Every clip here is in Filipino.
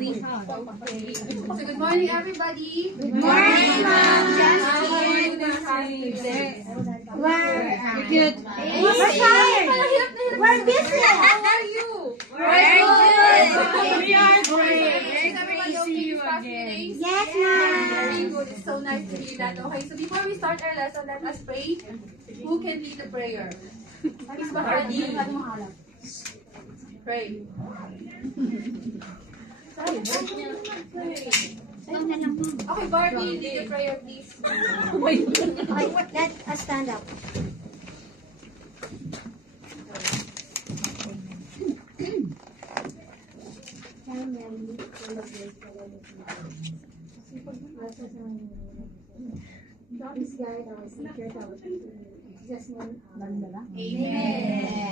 So good morning, everybody. Good morning, ma'am. We're good. We're busy. How are you? We're good. We are great. Is everybody okay these past few days? Yes, ma'am. Very good. It's so nice to hear that. Okay, so before we start our lesson, let us pray. Who can lead the prayer? Miss Bacardi. Pray. Okay, Barbie, lead the prayer, please. Okay, let us stand up. God is guide our secret, our Jesus' name. Amen.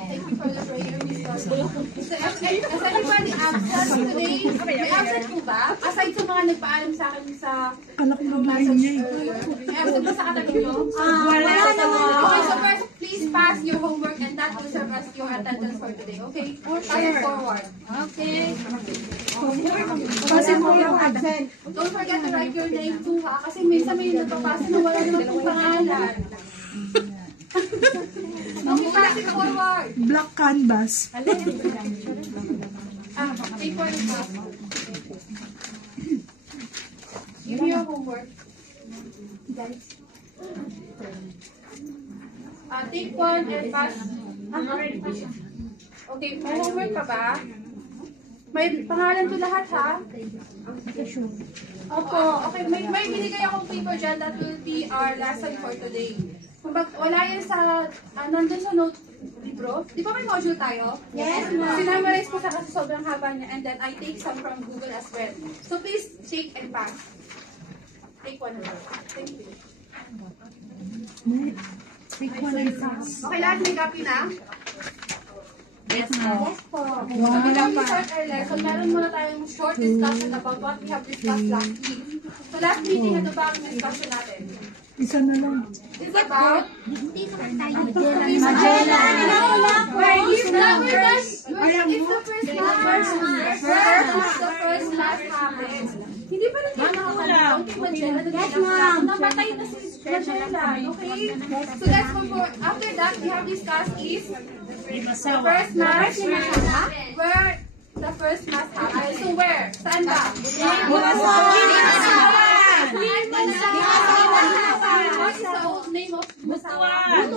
Thank you for the prayer, Miss Barbie. So, as everybody absent today, may absent po ba? Aside sa mga nagpaalam sa akin sa message earlier, may absent ba sa katabi nyo? Wala naman. Okay, so first, please pass your homework and that will serve as your attendance for today, okay? Pass it forward. Okay. Kasi mo yung absent. Don't forget to write your name too, ha? Kasi minsan may nagpapasa na wala naman pong pangalan. Okay, pass it forward. Black canvas. Take one and pass. Give me your homework. Take one and pass. Okay, may homework pa ba? May pangalan to lahat, ha? Opo. Okay, may binigay akong paper dyan. That will be our lesson for today. Kung wala yan sa, nandun sa note libro. Di ba may module tayo? Yes, ma'am. Sinamarize ko sa kasi sobrang haba niya and then I take some from Google as well. So please take and pass. Take one and pass. Thank you. Okay, lahat may copy na? Yes po. So before we start our lesson, meron muna tayong short discussion about what we have discussed last week. So last meeting, ano ba ang discussion natin? Isa na lang. It's about Magella. It's the first last happen. Hindi pa rin kayo nakakalaw kay Magella. Yes, ma'am. Namatay na si Magella. Okay? So that's before. After that, we have discussed is the first mass. Where the first mass happened. So where? Saan ba? What is the old name of Butuan?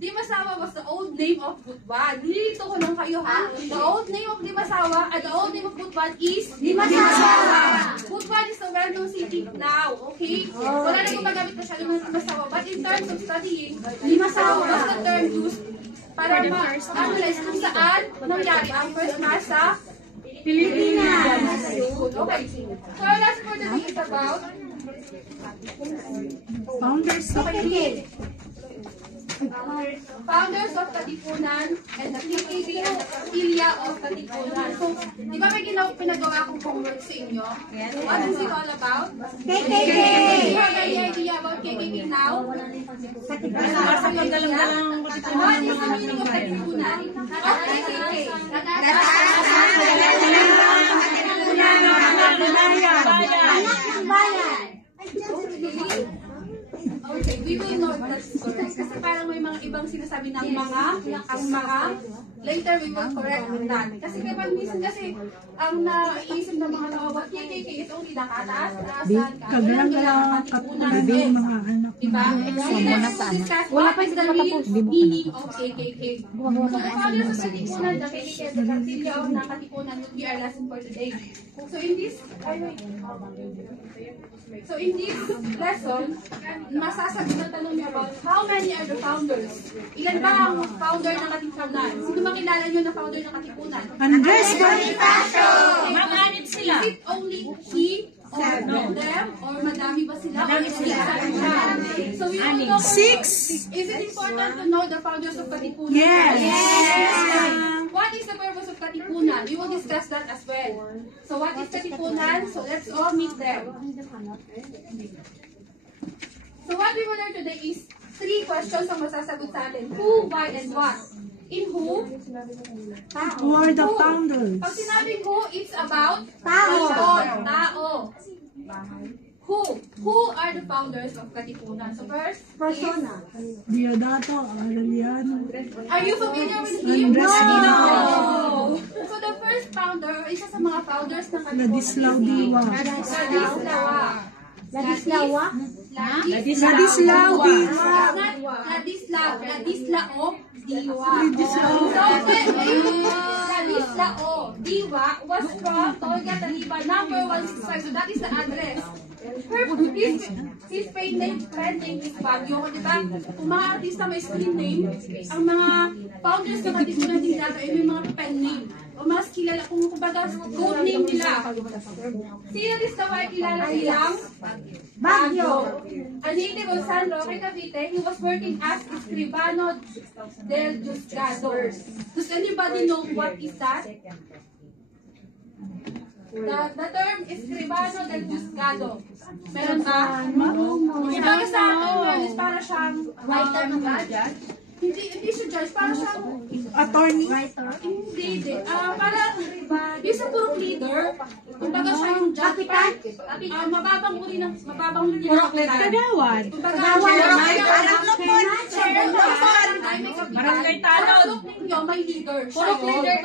Dimasawa was the old name of Butuan. Nililito ko lang kayo, ha? The old name of Dimasawa and the old name of Butuan is Dimasawa. Butuan is a well-known city now, okay? Wala na gumagamit masyado ng Dimasawa. But in terms of studying, Dimasawa was the term used para ma-analyze kung saan nangyari ang first mass sa Pilipinas. Okay. So our last for today is about Founders. okay. Founders of Katipunan and the KKK and the Kapilya of Katipunan. So, di ba may pinagawa akong homework sa inyo? What is it all about? KKK. Do you have any idea about KKK now? What is the meaning of Katipunan? Of KKK? Anak ng bayan. Okay, we will note that's correct. Kasi parang may mga ibang sinasabi ng mga, ang mga, later we will correct that. Kasi kapag minsan kasi, ang naiisip ng mga tao about KKK is only nakataas-taasan, Kagalang-galang katulad ng mga anak. diba? So let's discuss what is the real meaning of KKK. So the founders of Katipunan, the KKK, the Kapilya of Katipunan will be our lesson for today. So in this lesson, masasagot na tanong niyo about how many are the founders? Ilan ba ang founder ng Katipunan? Sino makilala niyo na founder ng Katipunan? Andres Bonifacio! Mga-anit sila. Is it only he or them? Or madami ba sila? Madami sila. So we will know. 6. Is it important to know the founders of Katipunan? Yes. What is the purpose of Katipunan? We will discuss that as well. So what is Katipunan? So let's all meet them. So what we will learn today is 3 questions ang masasagot sa atin. Who, why, and what. In who? Who are the founders? Pag sinabing who, it's about Tao. person, tao. Who are the founders of Katipunan? So first, Persona. Diodato, Aureliano. are you familiar with him? Andres No. So the first founder, isa sa mga founders ng Katipunan. Ladislao Diwa. Ladislawa. Ladislao Diwa. Ladislao Diwa was from Tolga Taliba, number 165. So that is the address. His pen name is Baguio. Diba? Kung mga artista may screen name, ang mga founders ng Katipunan din dati ay may mga pen name. O mas kilala, kung kumbaga code name nila. Sino Dislawa ay kilala silang Baguio. A native of San Roque, Cavite, he was working as Escribano del Juzgado. Does anybody know what is that? The term Escribano del Juzgado. Meron ba? Para sa akin, is para siyang writer ng judge. Hindi siya judge, para siyang Attorney. hindi. Para, yung sa purong leader, kumbaga siya yung judge. Mababang uri ng Kagawad. Barangay Tanod. Ninyo, may leader. Purok leader.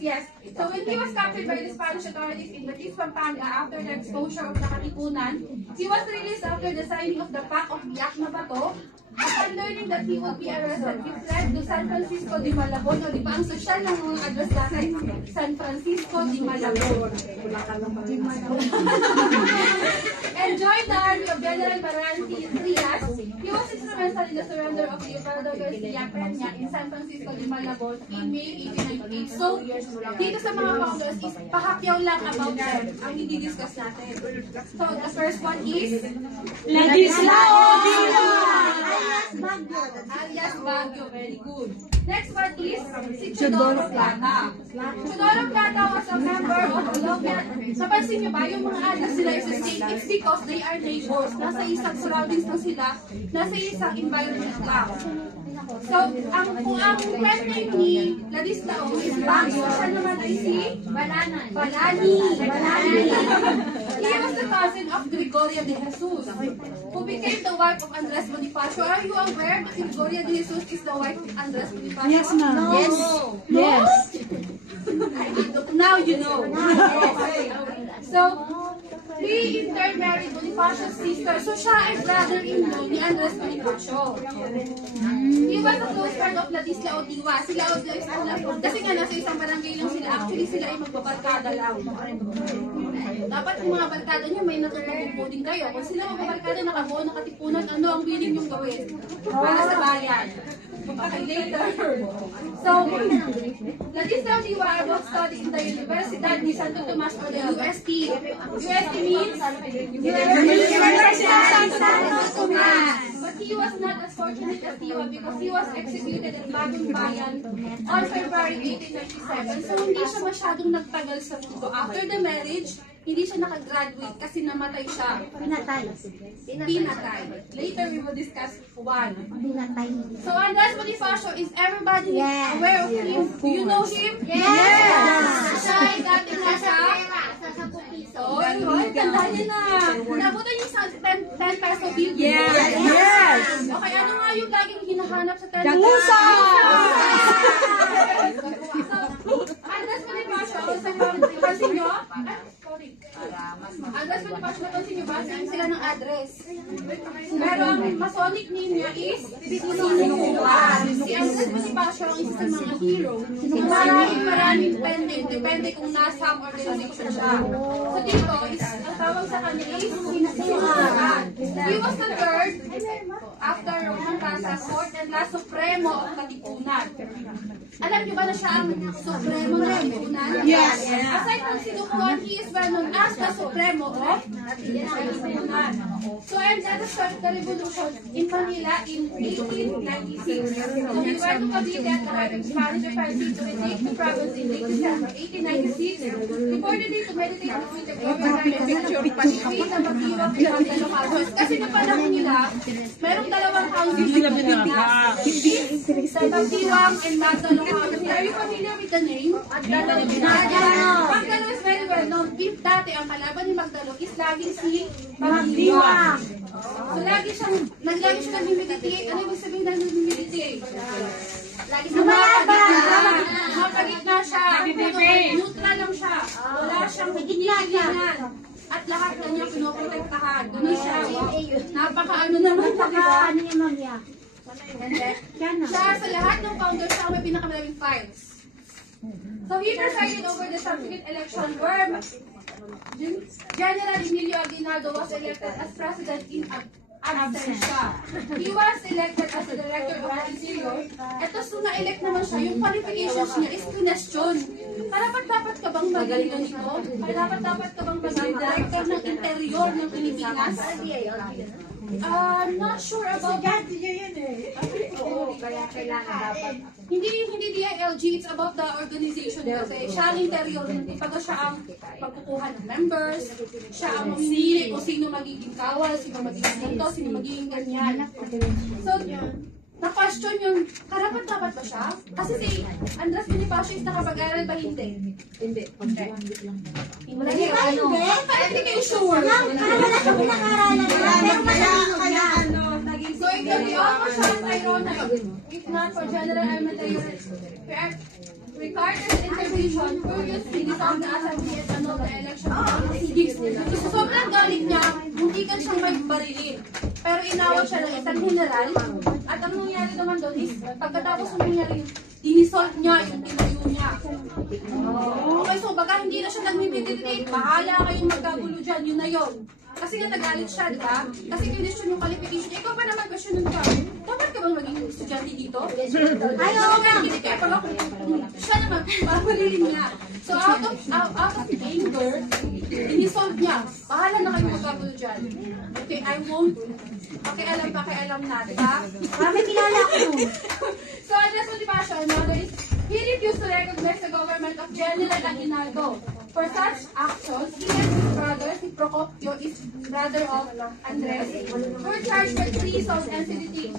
Yes. So when he was captured by the Spanish authorities in Batis, Pampanga, after the exposure of the Katipunan, he was released after the signing of the Pact of Biak na Bato. Upon learning that he would be arrested, he fled to San Francisco de Malabon. O di ba ang social ng mga address natin? San Francisco de Malabon. And joined the army of General Barranti Trias. He was instrumental in the surrender of Leopoldo Garcia Peña in San Francisco de Malabon in May 1898. So, dito sa mga founders is pahakyaw lang about them ang i-discuss natin. So, the first one is Ladislao Diwa. alias Baguio. Very good. Next one is si Chodoro Plata. Chodoro Plata was a member of Olympian. Napansin niyo ba yung mga alias sila is the same? It's because they are neighbors. Nasa isang surroundings lang sila. Nasa isang environment lang. So, kung ang friend name ni Ladislao is Baguio, siya naman ay si Balani. He was the cousin of Gregoria de Jesus, who became the wife of Andres Bonifacio. Are you aware that Gregoria de Jesus is the wife of Andres Bonifacio? Yes, ma'am. No. Yes. Now you know. So, he in turn married Bonifacio's sister. So, siya ay brother-in-law ni Andres Bonifacio. He was a close friend of Ladislao Diwa. Sila kasi nga nasa isang barangay lang sila. Actually, sila ay magbabarkada lang. Dapat yung mga barkada niyo may natutulong din kayo. Kung sila magbabarkada nakabuo ng Katipunan, ano ang willing niyong gawin? Para sa bayan. Okay, later. So, Ladislao Diwa both studied in the Universidad ni Santo Tomas or the UST. UST means University of Santo Tomas. But he was not as fortunate as Diwa because he was executed in Bagong Bayan on February 1897. So, hindi siya masyadong nagtagal sa mundo. After the marriage, hindi siya nakagraduate kasi namatay siya. Pinatay. Later, we will discuss why. Pinatay. So, Andres Bonifacio, is everybody Yes. aware of him? Do you know him? Yes. Siya ay dating nasa... Oh, tandaan niyo na. Nabutan yung sa 10 peso bill. Yes. Okay, ano nga yung laging hinahanap sa 10 peso? Pusa! Andres Bonifacio, pansin nyo? Sorry. Andres Bonifacio, pansin nyo ba? Saan sila ng address? Pero ang Masonic name niya is Sinubuan. Si Andres Bonifacio ang isa sa mga hero. Maraming pendant. Depende kung nasa organization siya. So dito, ang tawag sa kanya is Sinubuan. He was the third after Roman Casas, fourth and last Supremo of Katipunan. Alam niyo ba na siya ang Supremo ng Katipunan? Yes. Aside from Sinubuan, he is well known as the Supremo of Katipunan. So, and let us start the revolution in Manila in 1896. So, we were to Cavite at the height of Spanish offensive to retake the province in late December 1896. Reportedly to meditate between the government and the between the mag-iwag ng dalawang houses. Kasi na panahon nila, merong dalawang houses na Pilipinas. Sa Magdiwang and Magdalong houses. Are you familiar with the name? Magdalo is very well known. If dati ang kalaban ni Magdalo is lagi si Magdiwang. So lagi siyang nag-meditate. Ano ibig sabihin ng nag-meditate? Lagi siyang mapagitna siya. Neutral lang siya. Wala siyang higit-higitan. At lahat na niya pinoprotektahan. Ganun siya. Napaka-ano naman. Ano yung mamaya? Siya sa lahat ng founders siya may pinakamaraming files. So he presided over the subsequent election where General Emilio Aguinaldo was elected as president in absentia. He was elected as the director of the interior. Eto, so na-elect naman siya. Yung qualifications niya is question. Dapat ka bang maging ganito? Dapat ka bang maging director ng interior ng Pilipinas? I'm not sure about that. Hindi DILG, it's about the organization kasi siya ang interior, hindi pa siya ang pagkukuha ng members, siya ang mamimili kung sino magiging kawal, sino magiging ganito, sino magiging ganyan. So, na-question yung, karapat-dapat ba siya? Kasi si Andres Bonifacio is nakapag-aral ba hindi? Hindi. Wala niya ano? Parang hindi kayo sure. Wala siya pinag-aralan. Pero kaya so it can be almost ironic. If not for General Armentario, Ricardo's intervention previously dissolved the assembly and annulled the election of the cities. So sobrang galit niya, hindi ka siyang may barilin. Pero inawag siya ng isang general. At ang nangyari naman doon is, pagkatapos ng nangyari, dinisolve niya yung tinayo niya. Okay, so baka hindi na siya nag-meditate, bahala kayong magkagulo dyan, yun na yun. Kasi nga nagalit siya, di ba? Kasi kinestyon yung qualification. Ikaw pa naman question nun ka. Dapat ka bang maging estudyante dito? Ayaw nga. Hindi kaya pag ako, siya naman, pahulilin niya. So out of anger, dinisolve niya. Bahala na kayo magkagulo dyan. Okay, I won't. Pakialam na, di ba? May kilala ko. So, Andres Bonifacio, another is, he refused to recognize the government of General Aguinaldo. For such actions, he and his brother, si Procopio, is brother of Andres, were charged with treason and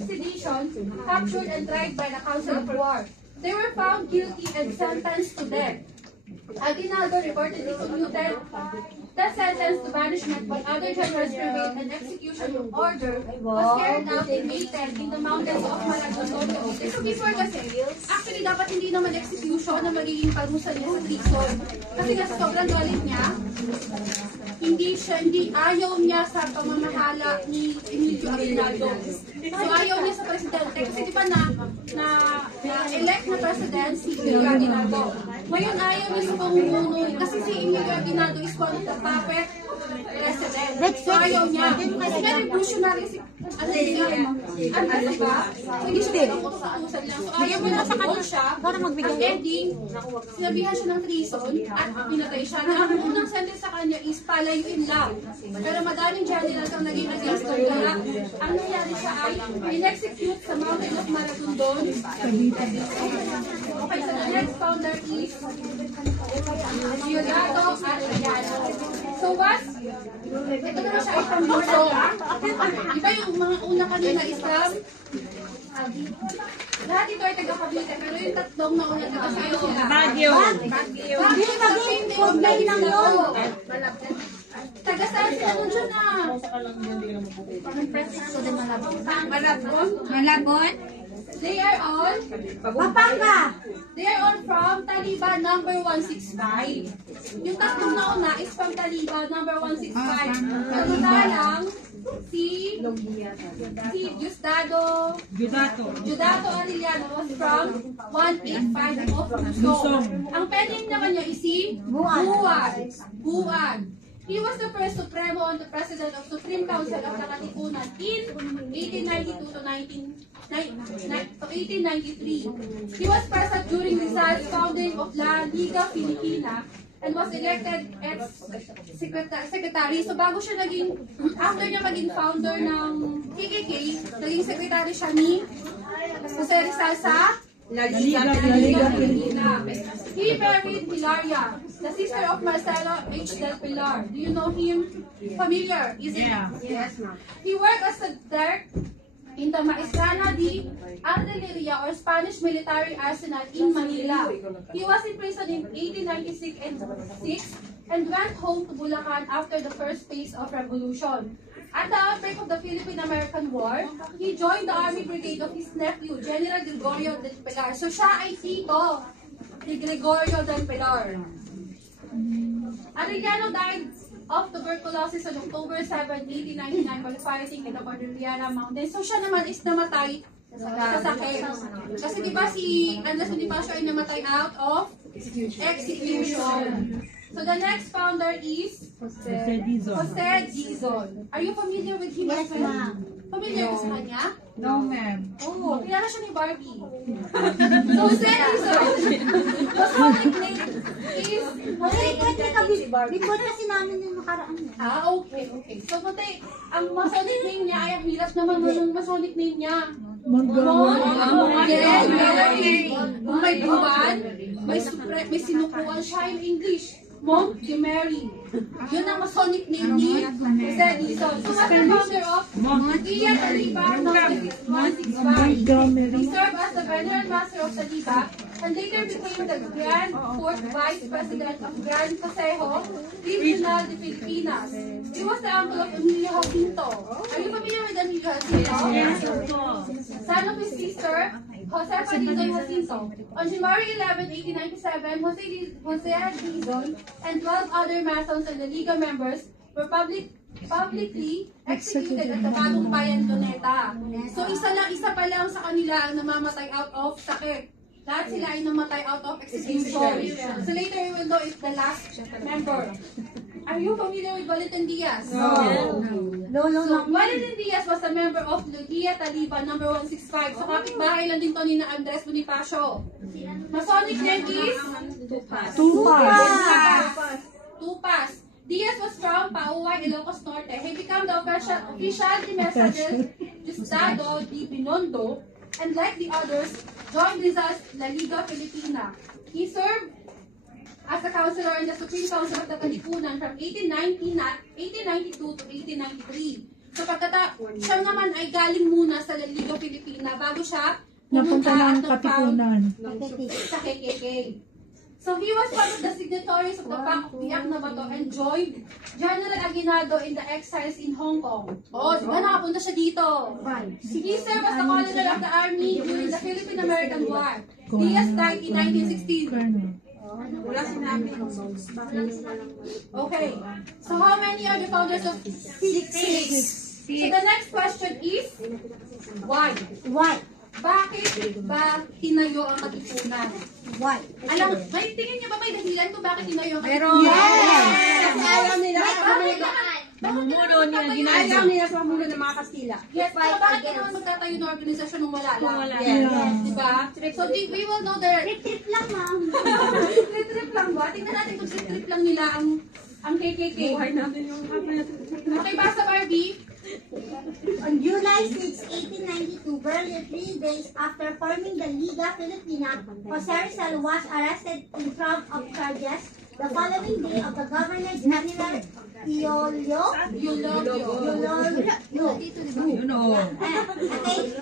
sedition, captured and tried by the Council of War. They were found guilty and sentenced to death. Aguinaldo reportedly commuted the sentence to banishment, but other generals prevailed and execution order was carried out in May 10 in the mountains of Malagondon, Cavite. So before kasi, actually dapat hindi naman execution na magiging parusa niya sa treason. Kasi nga sobrang galit niya, hindi ayaw niya sa pamamahala ni Emilio Aguinaldo. So ayaw niya sa presidente. Kasi di ba na-elect na president si Emilio Aguinaldo. Ngayon ayaw niya sa pamumuno. Kasi si Emilio Aguinaldo is one of the puppet president. So ayaw niya. Kasi may revolutionary si Andres, diba? So hindi siya nagkakutusan lang. So ayaw niya sa kanya siya. Ang ending, sinabihan siya ng treason at pinatay siya. Na ang unang sentence sa kanya is palayuin lang. Pero madaming generals ang naging against doon. Kaya ang nangyari siya ay in-execute sa mountain of Maragondon. Okay, so the next founder is Diosdado Arellano. So what? Ito naman siya ay from Luzon. Iba yung mga una kanina is from lahat ito ay taga-Cavite, pero yung tatlong nauna taga-sayo sila. Baguio. Huwag lang yun. Taga-saan sila nun dyan na? Malabon. They are all Pampanga. They are all from Taliban number 165. Yung tatlong nauna is from Taliban number 165. Samantalang si Diosdado Arellano was from 185 of Luzon. Ang pen name naman niya is si Buwan. He was the first Supremo and the President of Supreme Council of the Katipunan in 1892 to 1893. He was present during Rizal's founding of La Liga Filipina and was elected as secretary. So bago siya after niya maging founder ng KKK, naging secretary siya ni Jose Rizal sa La Liga Filipina. He married Hilaria, the sister of Marcelo H. del Pilar. Do you know him? Familiar, is it? Yeah. Yes, ma'am. He worked as a clerk in the Maestrana de Artilleria or Spanish Military Arsenal in Manila. He was imprisoned in 1896 and went home to Bulacan after the first phase of revolution. At the outbreak of the Philippine-American War, he joined the Army Brigade of his nephew, General Gregorio del Pilar. So siya ay tito ni Gregorio del Pilar. Arellano died of tuberculosis on October 7, 1899 while fighting in the Cordillera Mountains. So siya naman is namatay sa sakit. Kasi di ba si Andres Bonifacio ay namatay out of execution. So the next founder is Jose Dizon. Are you familiar with him? Yes, ma'am. Familiar ka sa kanya? No, ma'am. Oh, kilala siya ni Barbie. So Jose Dizon, the Masonic name is Report kasi namin yung nakaraan. okay. So ang Masonic name niya ay ang hirap naman ng Masonic name niya. Kung may buwan, may sinukuan siya in English. Montgomery. Yun ang Masonic name ni Jose Dizon. So, was the founder of Gia Taliba noong 165. He served as the Veneral Master of Taliba and later became the Grand Fourth Vice President of Gran Consejo Regional de Filipinas. He was the uncle of Emilio Jacinto. Are you familiar with Emilio Jacinto? Yes. Son of his sister, Josefa Dizon Jacinto. On January 11, 1897, Jose Dizon and 12 other Masons and the Liga members were publicly executed at the Bagong Bayan, Luneta. So isa pa lang sa kanila ang namamatay out of sakit. Lahat sila ay namatay out of execution. So later we will know if the last member. Are you familiar with Valentin Diaz? No. So, Valentin Diaz was a member of Logia Taliban number 165. So, kapitbahay lang din to ni na Andres Bonifacio. Masonic name is? Tupas. Diaz was from Pauay, Ilocos Norte. He became the official de Mesa del Estado de Binondo and like the others, joined Rizal's La Liga Filipina. He served as a counselor in the Supreme Council of the Katipunan from 1892 to 1893. So siya naman ay galing muna sa La Liga Filipina bago siya Napunta ng Katipunan. sa KKK. So he was one of the signatories of the Pact of Biak na Bato and joined General Aguinaldo in the exiles in Hong Kong. Di ba nakapunta siya dito? He served as the colonel of the army during the Philippine-American War. Diaz died in 1916. Okay. So how many are the founders of 6? So the next question is, why? Bakit ba tinayo ang Katipunan? May tingin niyo ba may dahilan kung bakit tinayo ang Katipunan? Yes! Ayaw nila. Namumuno niya, Ayaw nila sa pamuno ng mga Kastila. Yes, pero bakit ka naman magtatayo ng organisasyon nung wala lang? Yes. Diba? So we will know their... Trip lang, ma'am. Trip lang ba? Tingnan natin kung trip lang nila ang KKK. Okay, basta Barbie? On July 6, 1892, barely 3 days after forming the Liga Filipina, Jose Rizal was arrested in front of charges. The following day of the Governor General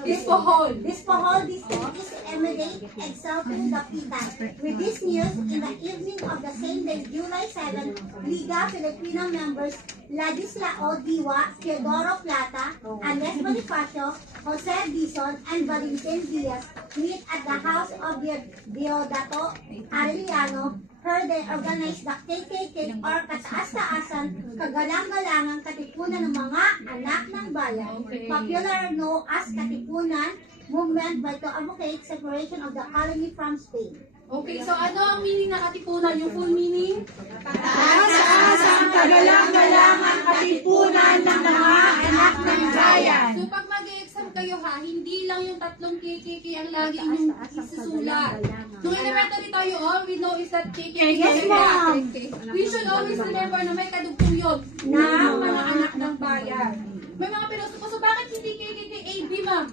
Dispohol district is immediate exulting the Pitan. With this news, in the evening of the same day, July 7, Liga Filipina members Ladislao Diwa, Teodoro Plata, Andres Bonifacio, Jose Dizon, and Valentin Diaz meet at the house of Deodato Arellano. Her they organized the KKK or Kataas-Taasan Kagalang-Galangang Katipunan ng mga anak ng bayan, popular known as Katipunan movement by to advocate separation of the colony from Spain. Okay, so ano ang meaning ng Katipunan? Yung full meaning? Kataas-taasang kagalang-galangang katipunan ng mga anak ng bayan. So pag mag-exam kayo ha, hindi lang yung tatlong KKK ang lagi yung isusulat. Nung elementary tayo, all we know is that KKK. Yes, ma'am. We should always remember na may kadugtong yun ng mga anak ng bayan. May mga pilosopo, so bakit hindi KKK-AB, ma'am?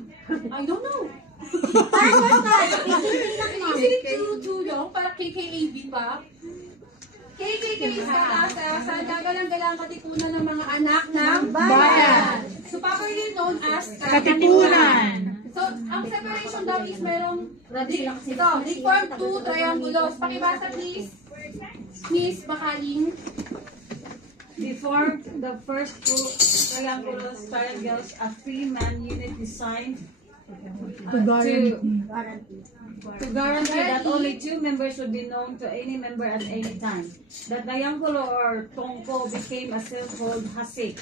I don't know. Is it too long para KKAB pa? KKK is kataas-taasan, gagalang-galang katipunan ng mga anak ng bayan. So, popularly known as Katipunan. So, ang separation daw is merong ito, they form two triangulos. Pakibasa please. Miss Bakaling. Before the first two triangles, a three-man unit designed To guarantee. to guarantee that only two members would be known to any member at any time. The triangulo or tongko became a cell called hasik,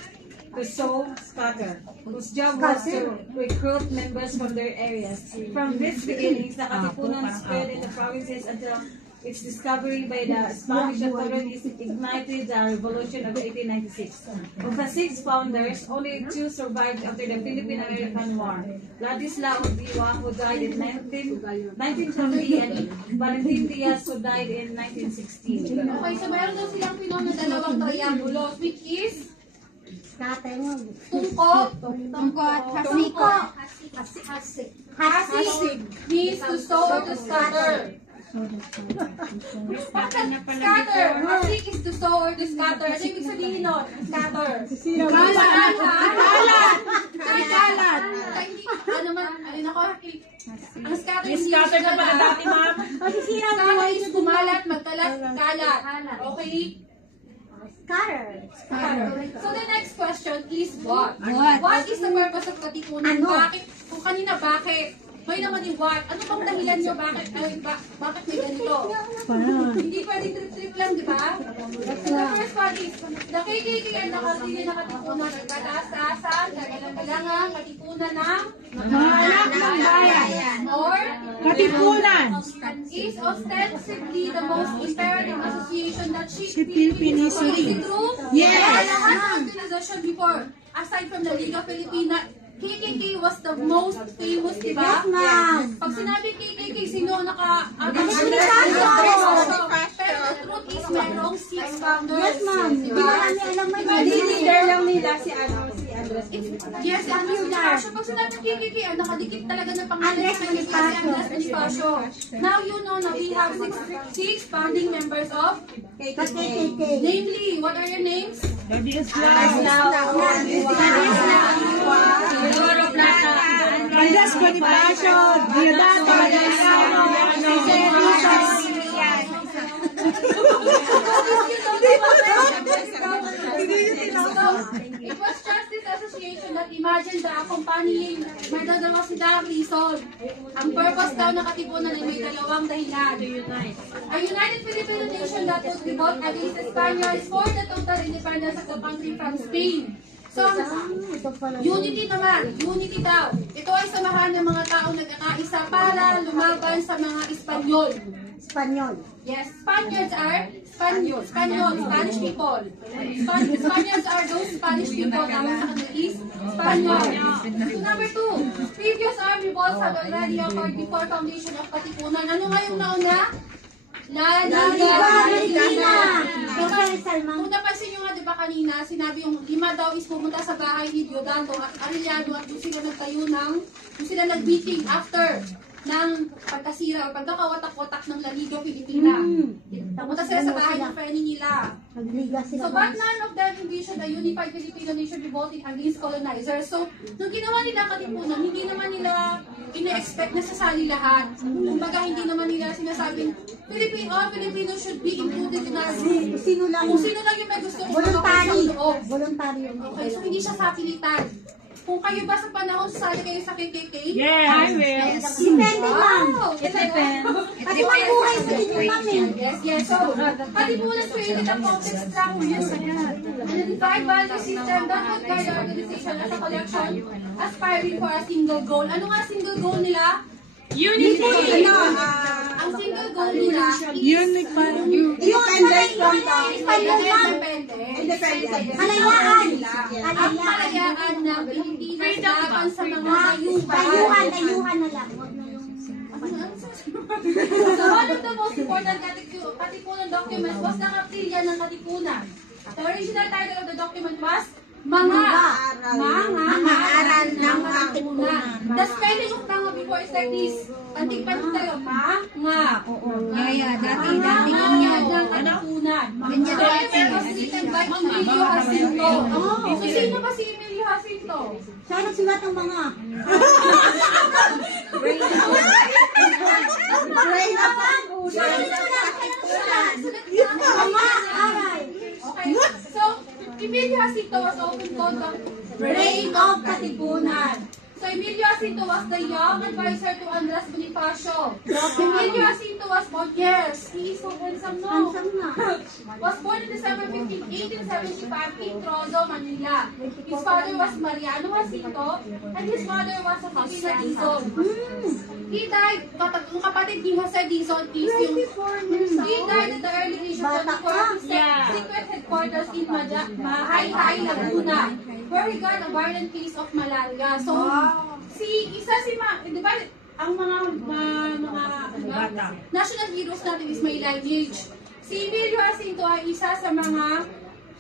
to sow, scatter, whose job was to recruit members from their areas. From this beginnings, the Katipunan spread in the provinces until its discovery by the Spanish authorities ignited the revolution of 1896. Of the six founders, only two survived after the Philippine-American War. Ladislao Diwa, who died in 1920, and Valentin Diaz, who died in 1916. Okay, so mayroon daw silang pinuno na dalawang triangulos, which is tungko at hasik. Hasik means to sow or to scatter. Scatter. Hasik is to sow or to scatter. Ano ibig sabihin nun? Scatter. Kalat. Kalat. Ano man, alin ako, ang scatter is Scatter ka pala dati, ma'am. Scatter is kumalat, magkalat, kalat. Okay? So the next question is what? What is the purpose of Katipunan? Bakit? Kung kanina bakit? May naman yung what? Ano bang dahilan nyo? Bakit may ganito? Hindi pwedeng trip-trip lang, di ba? So the first one is, the KKK ang nakasili na Katipunan ng kataas-taasan, kagalang-galangang Katipunan ng Mga anak ng bayan. or Katipunan. is ostensibly the most imperative association that shaped Philippine history. Is it true? Yes. As organization before, aside from the Liga Filipina, KKK was the most famous, di ba? Yes, ma'am. Pag sinabi KKK, sino naka... Pero the truth is, mayroong six founders. Yes, ma'am. Hindi ko namin alam may Leader lang nila si Yes, Andres Bonifacio. Pag sinabi KKK, nakadikit talaga ng pangalan Andres sa KKK, Andres Bonifacio. Now you know na we have six founding members of KKK. namely, what are your names? Andres Bonifacio, Diodato, Diodato, It was just this association that imagined the accompanying may dalawa si Dark Reason. Ang purpose daw ng Katipunan ay may dalawang dahilan. A united Filipino nation that would revolt against the Spaniards for the total independence of the country from Spain. So, unity naman, unity daw. Ito ay samahan ng mga taong nagkakaisa para lumaban sa mga Espanyol. Yes, Spaniards are Spanish people. Spaniards are those Spanish people na sa kanila is Spaniard. So number two, previous armed revolts have already occurred before foundation of Katipunan. Ano nga yung nauna? La Liga Filipina. Kung napansin nyo nga, di ba kanina, sinabi yung 5 daw is pumunta sa bahay ni Diodato at Arellano at doon sila nagtayo ng, doon sila nag-meeting after ng pagkasira o pagkakawatak-watak ng La Liga Filipina. Pumunta sila sa bahay ng friend nila. So, but none of them envisioned a unified Filipino nation revolting against colonizers. So, nung ginawa nila Katipunan, hindi naman nila ina-expect na sasali lahat. Kumbaga, hindi naman nila sinasabing, all Filipinos should be included in our group. Kung sino lang yung may gusto kong Voluntary. Okay, so hindi siya sapilitan. Kung kayo ba sa panahon sasali kayo sa KKK? Yes, I will. Depende, ma'am. Kasi mabuhay sa inyo, ma'am. Yes. So, Katipunan created a complex structure and a defined value system that would guide the organization as a collection aspiring for a single goal. Ano nga single goal nila? Unity. Ang single goal nila is Independence from Kalayaan. ang kalayaan ng Pilipinas laban sa mga Ayuhan na lang. So one of the most important katipunan documents was the Kapilya ng Katipunan. The original title of the document was Mga Aral ng Katipunan. The spelling of mga before is like this. Pantig-pantig tayo. Mga. Dati Mga ng Katipunan. So it was written by Emilio Jacinto. So sino ba si Emilio Jacinto? Saan nagsulat ang mga? Okay. So, Emilio Jacinto was often called the Brain of Katipunan. So, Emilio Jacinto was the young advisor to Andres Bonifacio. Emilio Jacinto was born, yes, he is so handsome, no? Handsome na. Was born in December 15, 1875 in Trozo, Manila. His father was Mariano Jacinto and his mother was Josefina Dizon. He died, yung kapatid ni Jose Dizon is yung, 24 years he died at the early age of 24 Yeah. secret headquarters in Mahayhay, Laguna, where he got a violent case of malaria. So, di ba, ang mga national heroes natin is may lineage. Si Emilio Jacinto ay isa sa mga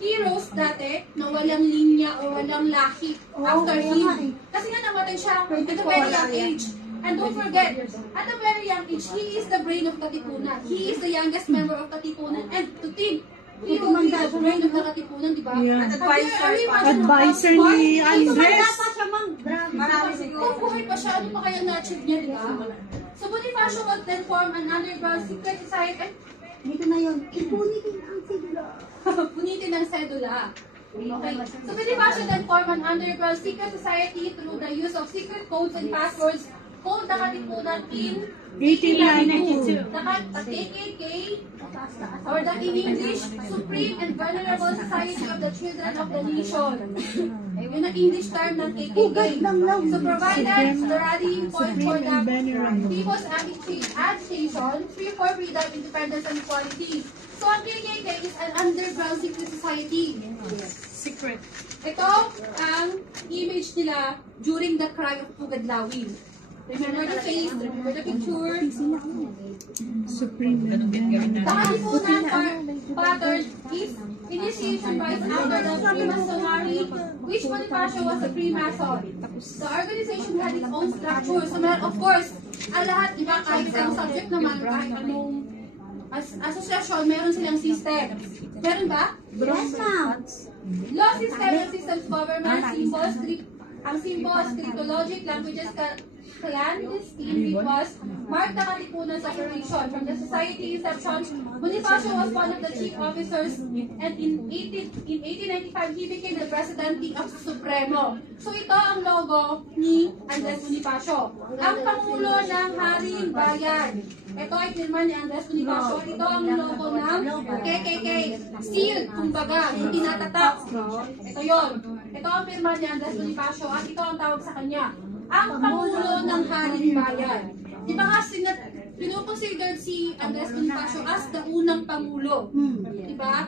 heroes dati na walang linya o walang lahi after him. Kasi nga namatay siya at a very young age. And don't forget, at a very young age, he is the brain of Katipunan. He is the youngest member of Katipunan. And to think, he will be the brain of the Katipunan, di ba? Yeah. Advisor ni Andres. Tumanda pa siya, ma'am. Marami siguro. Kung buhay pa siya, ano pa kaya na-achieve niya, di ba? So Bonifacio would then form an underground secret society. Dito na yun. Ipunitin ang sigla. Punitin ng sedula. Okay. So Bonifacio then formed an underground secret society through the use of secret codes and passwords called the Katipunan in 1892. The KKK, or the in English, Supreme and Venerable Society of the Children of the Nation. Yun ang English term ng KKK. So provided the rallying point for the people's agitation, free for freedom, independence, and equality. So ang KKK is an underground secret society. Secret. Ito ang image nila during the cry of Pugadlawin. Remember the face, remember the picture. Supreme. The Katipunan pattern is initiation rites after the Freemasonry, which Bonifacio was a Freemason. The organization had its own structure. So, of course, ang lahat, di ba, kahit isang subject naman, kahit anong asosasyon, meron silang system. Meron ba? Yes, ma'am. Law system and systems, government, symbols, ang symbols, cryptologic, languages, clandestine rituals, marked the Katipunan's operation. From the society inception, Bonifacio was one of the chief officers, and in 1895, he became the president of Supremo. So ito ang logo ni Andres Bonifacio. Ang Pangulo ng Haring Bayan. Ito ay firma ni Andres Bonifacio. Ito ang logo ng KKK. Seal, kumbaga, yung tinatatak. Ito yon. Ito ang firma ni Andres Bonifacio at ito ang tawag sa kanya. Ang Pangulo ng Haring Bayan. Di ba nga pinuconsidered si Andres Bonifacio as the unang Pangulo? Di ba?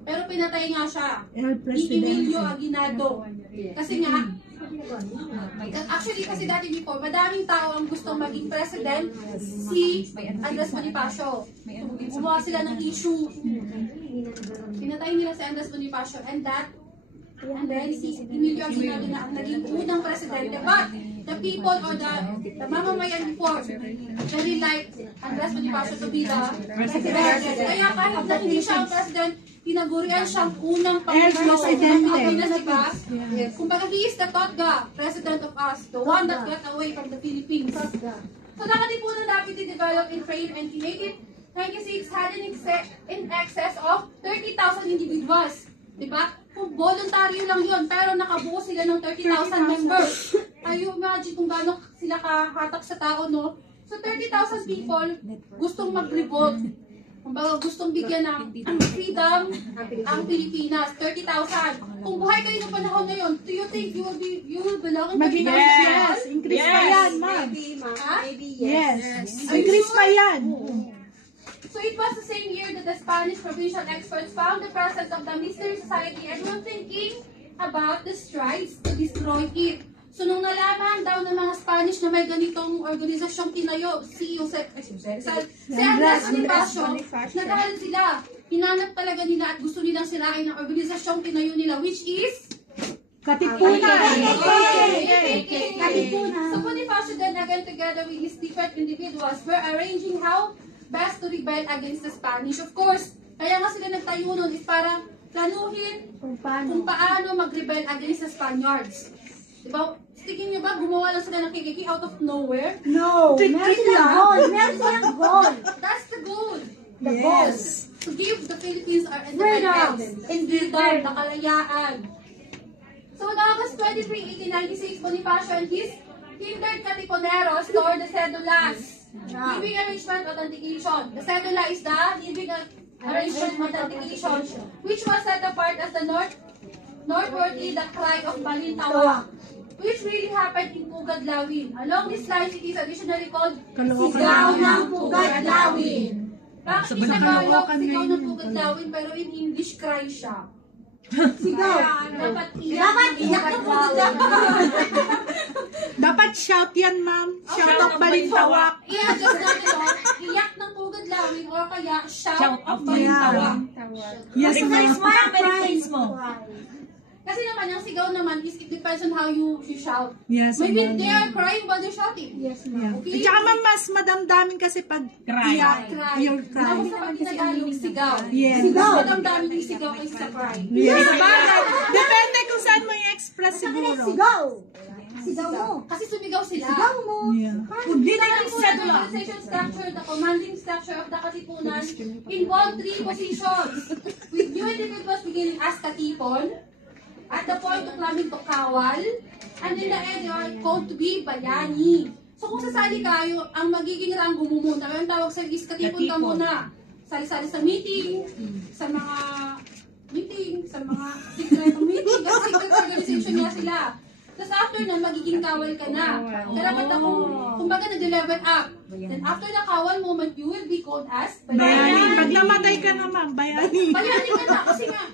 Pero pinatay nga siya ni Emilio Aguinaldo. Kasi nga, actually kasi dati before, madaming tao ang gustong maging president si Andres Bonifacio. Gumawa sila ng issue. Pinatay nila si Andres Bonifacio and then si Emilio Aguinaldo na ang naging unang presidente. But the people or the mamamayan before very like Andres Bonifacio to be the president. Kaya kahit na hindi siya ang president, tinagurian siyang unang Pangulo ng Pilipinas, diba? Kumbaga, he is the Totga, president of us, the one that got away from the Philippines. So, the Katipunan rapidly developed in frame and in 1896 had in excess of 30,000 individuals. Diba? Kung voluntaryo lang yun, pero nakabuo sila ng 30,000 members. Tayo imagine kung gaano sila kahatak sa tao, no? So 30,000 people gustong mag-revolt. Kumbaga gustong bigyan ng freedom ang Pilipinas. 30,000. Kung buhay kayo ng panahon na yun, do you think you will belong in the Pilipinas? Yes. Increase pa yan, ma'am. Ha? Yes. Increase pa yan. So it was the same year that the Spanish provincial experts found the presence of the Mystery Society and were thinking about the strides to destroy it. So, nung nalaman daw ng mga Spanish na may ganitong organisasyong tinayo, si Andres Bonifacio, nagalit sila. Hinanap talaga nila at gusto nilang sirain ang organisasyong tinayo nila, which is Katipunan. So Bonifacio then again together with his different individuals were arranging how best to rebel against the Spanish. Of course, kaya nga sila nagtayo nun is para planuhin kung paano mag-rebel against the Spaniards. Diba? Tingin niyo ba, gumawa lang sila ng KKK out of nowhere? No, meron silang goal. Meron silang goal. That's the goal. The goal. To give the Philippines our independence. And freedom, na kalayaan. So on August 23, 1896, Bonifacio and his hindered Katipuneros stored the cedulas. Living Arrangement Authentication. The cedula is the Living Arrangement Authentication, which was set apart as the northwardly the cry of Balintawak, which really happened in Pugadlawin. Along this line, it is additionally called Sigaw ng Pugadlawin. Bakit sa Tagalog, Sigaw ng Pugadlawin, pero in English, cry siya. Sigaw. Dapat iyak ng Pugadlawin. Dapat shout yan, ma'am. Shout of Balintawak. I-adjust natin ito, iyak ng Pugadlawin o kaya shout of Balintawak. Yes, ma'am. Kasi naman, yung sigaw naman is it depends on how you shout. Yes, Maybe ma'am. they are crying while they're shouting. Yes, Yeah. ma'am. Okay? At saka ma'am, mas madamdamin kasi pag iyak, your cry. Tapos sa pag Tagalog, sigaw. Yes. Mas madamdamin yung sigaw kaysa sa cry. Yes. Bakit? Depende kung saan mo i-express siguro. Sigaw. Sigaw mo. Kasi sumigaw sila. Sigaw mo. Yeah. The organization structure, the commanding structure of the Katipunan involved 3 positions, with new individuals beginning as Katipon, at the point of climbing to Kawal, and in the end, they are called to be Bayani. So kung sasali kayo, ang magiging ranggo mo muna, ang tawag sa is Katipon ka muna. Sali-sali sa meeting, sa mga secret meeting, kasi secret organization niya sila. Tapos after nun, magiging kawal ka na. Kaya dapat kumbaga nag-level up. Then after the kawal moment, you will be called as Bayani. Pag namatay ka na, ma'am, bayani. Bayani ka na, kasi nga.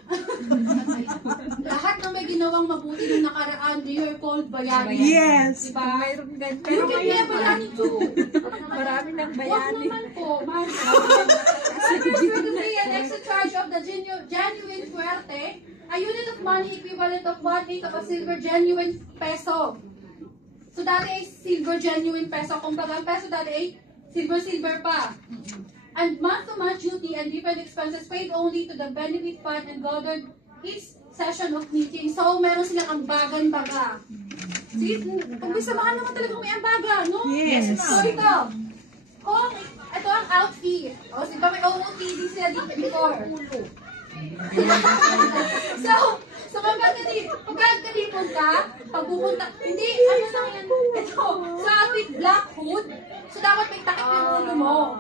Lahat ng may ginawang mabuti nung nakaraan, they are called bayani. Yes. Diba? You can be a bayani too. Marami ng bayani. Huwag naman po, man. Secretary and extra charge of the genuine fuerte, a unit of money equivalent of 1/8 of a silver genuine peso. So dati ay silver genuine peso. Kung baga ang peso dati ay silver pa. And month-to-month duty and different expenses paid only to the benefit fund and governed each session of meeting. So meron silang ambagan-baga. See, kung may samahan naman talagang may ambaga, no? Yes. So ito, kung ito ang outfit. O, diba may OOTD sila dito before. So magkakalipon ka, pagpupunta, hindi, ano lang yan, ito, sa outfit, black hood, so dapat may takip yung ulo mo.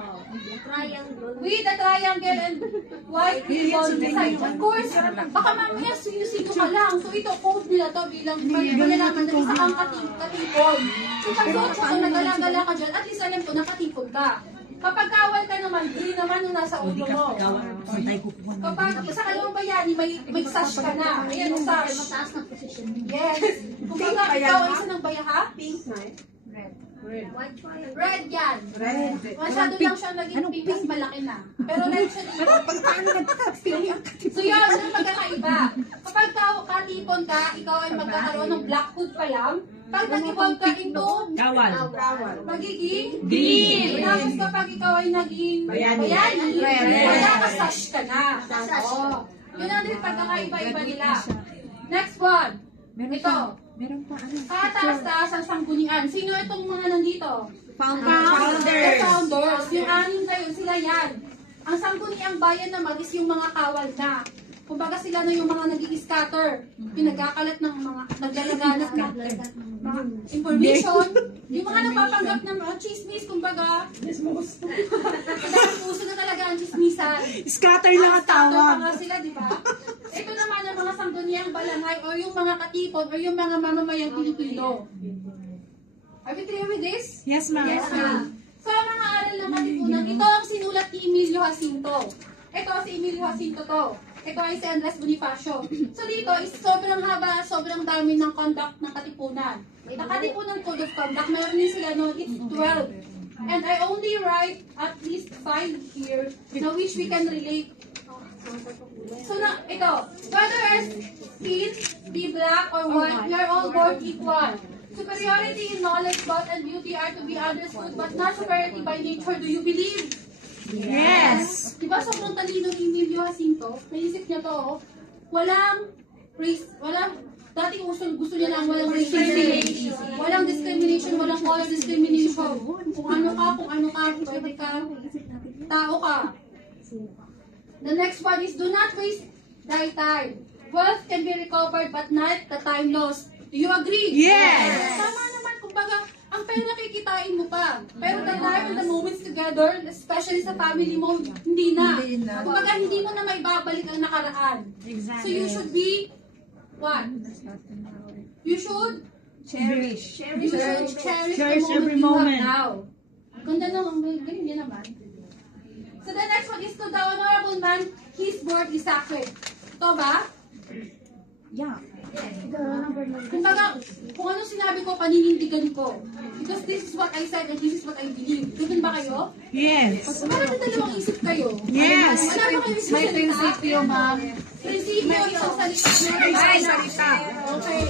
With a triangle and white ribbon design. Of course, baka mamaya sino ka lang. So ito, code nila to bilang malalaman na isa kang katipon. So pag kung nagala-gala ka dyan, at least alam ko, nakatipon ka. Kapag kawal ka naman, hindi naman yung nasa ulo mo. Kapag sa kalawang bayani, may sash ka na. Ayan yung sash. Yes. Kung baka ikaw ay isa ng bayaha, pink na eh. Red yan. Masyado lang siya naging pink as malaki na. Pero red siya dito. So yun, yung magkakaiba. Kapag katipon ka, ikaw ay magkakaroon ng black hood pa lang. Pag nag-evolve ka into magiging green. Tapos kapag ikaw ay naging bayani, magkakasash ka na. Oh. Yun ang rin pagkakaiba-iba nila. Next one. Ito. Kataas-taas ang sanggunian. Sino itong mga nandito? Founders. Founders. Yung anim na yun, sila yan. Ang sangguniang bayan naman is yung mga kawal na. Kumbaga sila na yung mga nag-i-scatter. Pinagkakalat ng mga, naglalaganap ng mga information. Yung mga napapanggap ng mga chismis, kumbaga. Dahil puso na talaga ang chismisan. Scatter lang ang tawag. Scatter pa nga sila, di ba? Ito naman ang mga sangguniang balangay o yung mga katipon o yung mga mamamayang Pilipino. Are we clear with this? Yes, ma'am. Yes, ma'am. So, ang mga aral ng Katipunan, ito ang sinulat ni Emilio Jacinto. Ito si Emilio Jacinto to. ito ay si Andres Bonifacio. So dito is sobrang haba, sobrang dami ng conduct ng katipunan. Ang katipunan code of conduct, meron din sila noon, it's 12. And I only write at least 5 here na which we can relate. So na, ito, whether as skin, be black or white, we are all born equal. Superiority in knowledge, wealth, and beauty are to be understood, but not superiority by nature. Do you believe? Yes. Diba sobrang talino ni Emilio Jacinto? Naisip niya to, oh. Walang race, dating gusto niya lang walang racism, walang discrimination, walang color discrimination. Kung ano ka, pwede ka, tao ka. The next one is, do not waste thy time. Wealth can be recovered, but not the time lost. Do you agree? Yes. Tama naman, kumbaga, ang pera kikitain mo pa. Pero the time and the moments together, especially sa family mo, hindi na. Kumbaga, hindi mo na maibabalik ang nakaraan. So you should be, what? You should Cherish. You should cherish the Cherish every moment moment. you have now. Ganda nung, ganyan din naman. So the next one is to the honorable man, his word is sacred. Ito ba? Yeah. Kumbaga, kung ano sinabi ko, paninindigan ko. Because this is what I said and this is what I believe. Ganun ba kayo? Yes. Bakit na dalawang isip kayo? Yes. Wala ba kayo isang May salita? prinsipyo, ma'am. Prinsipyo, isang salita. Isang salita. Okay.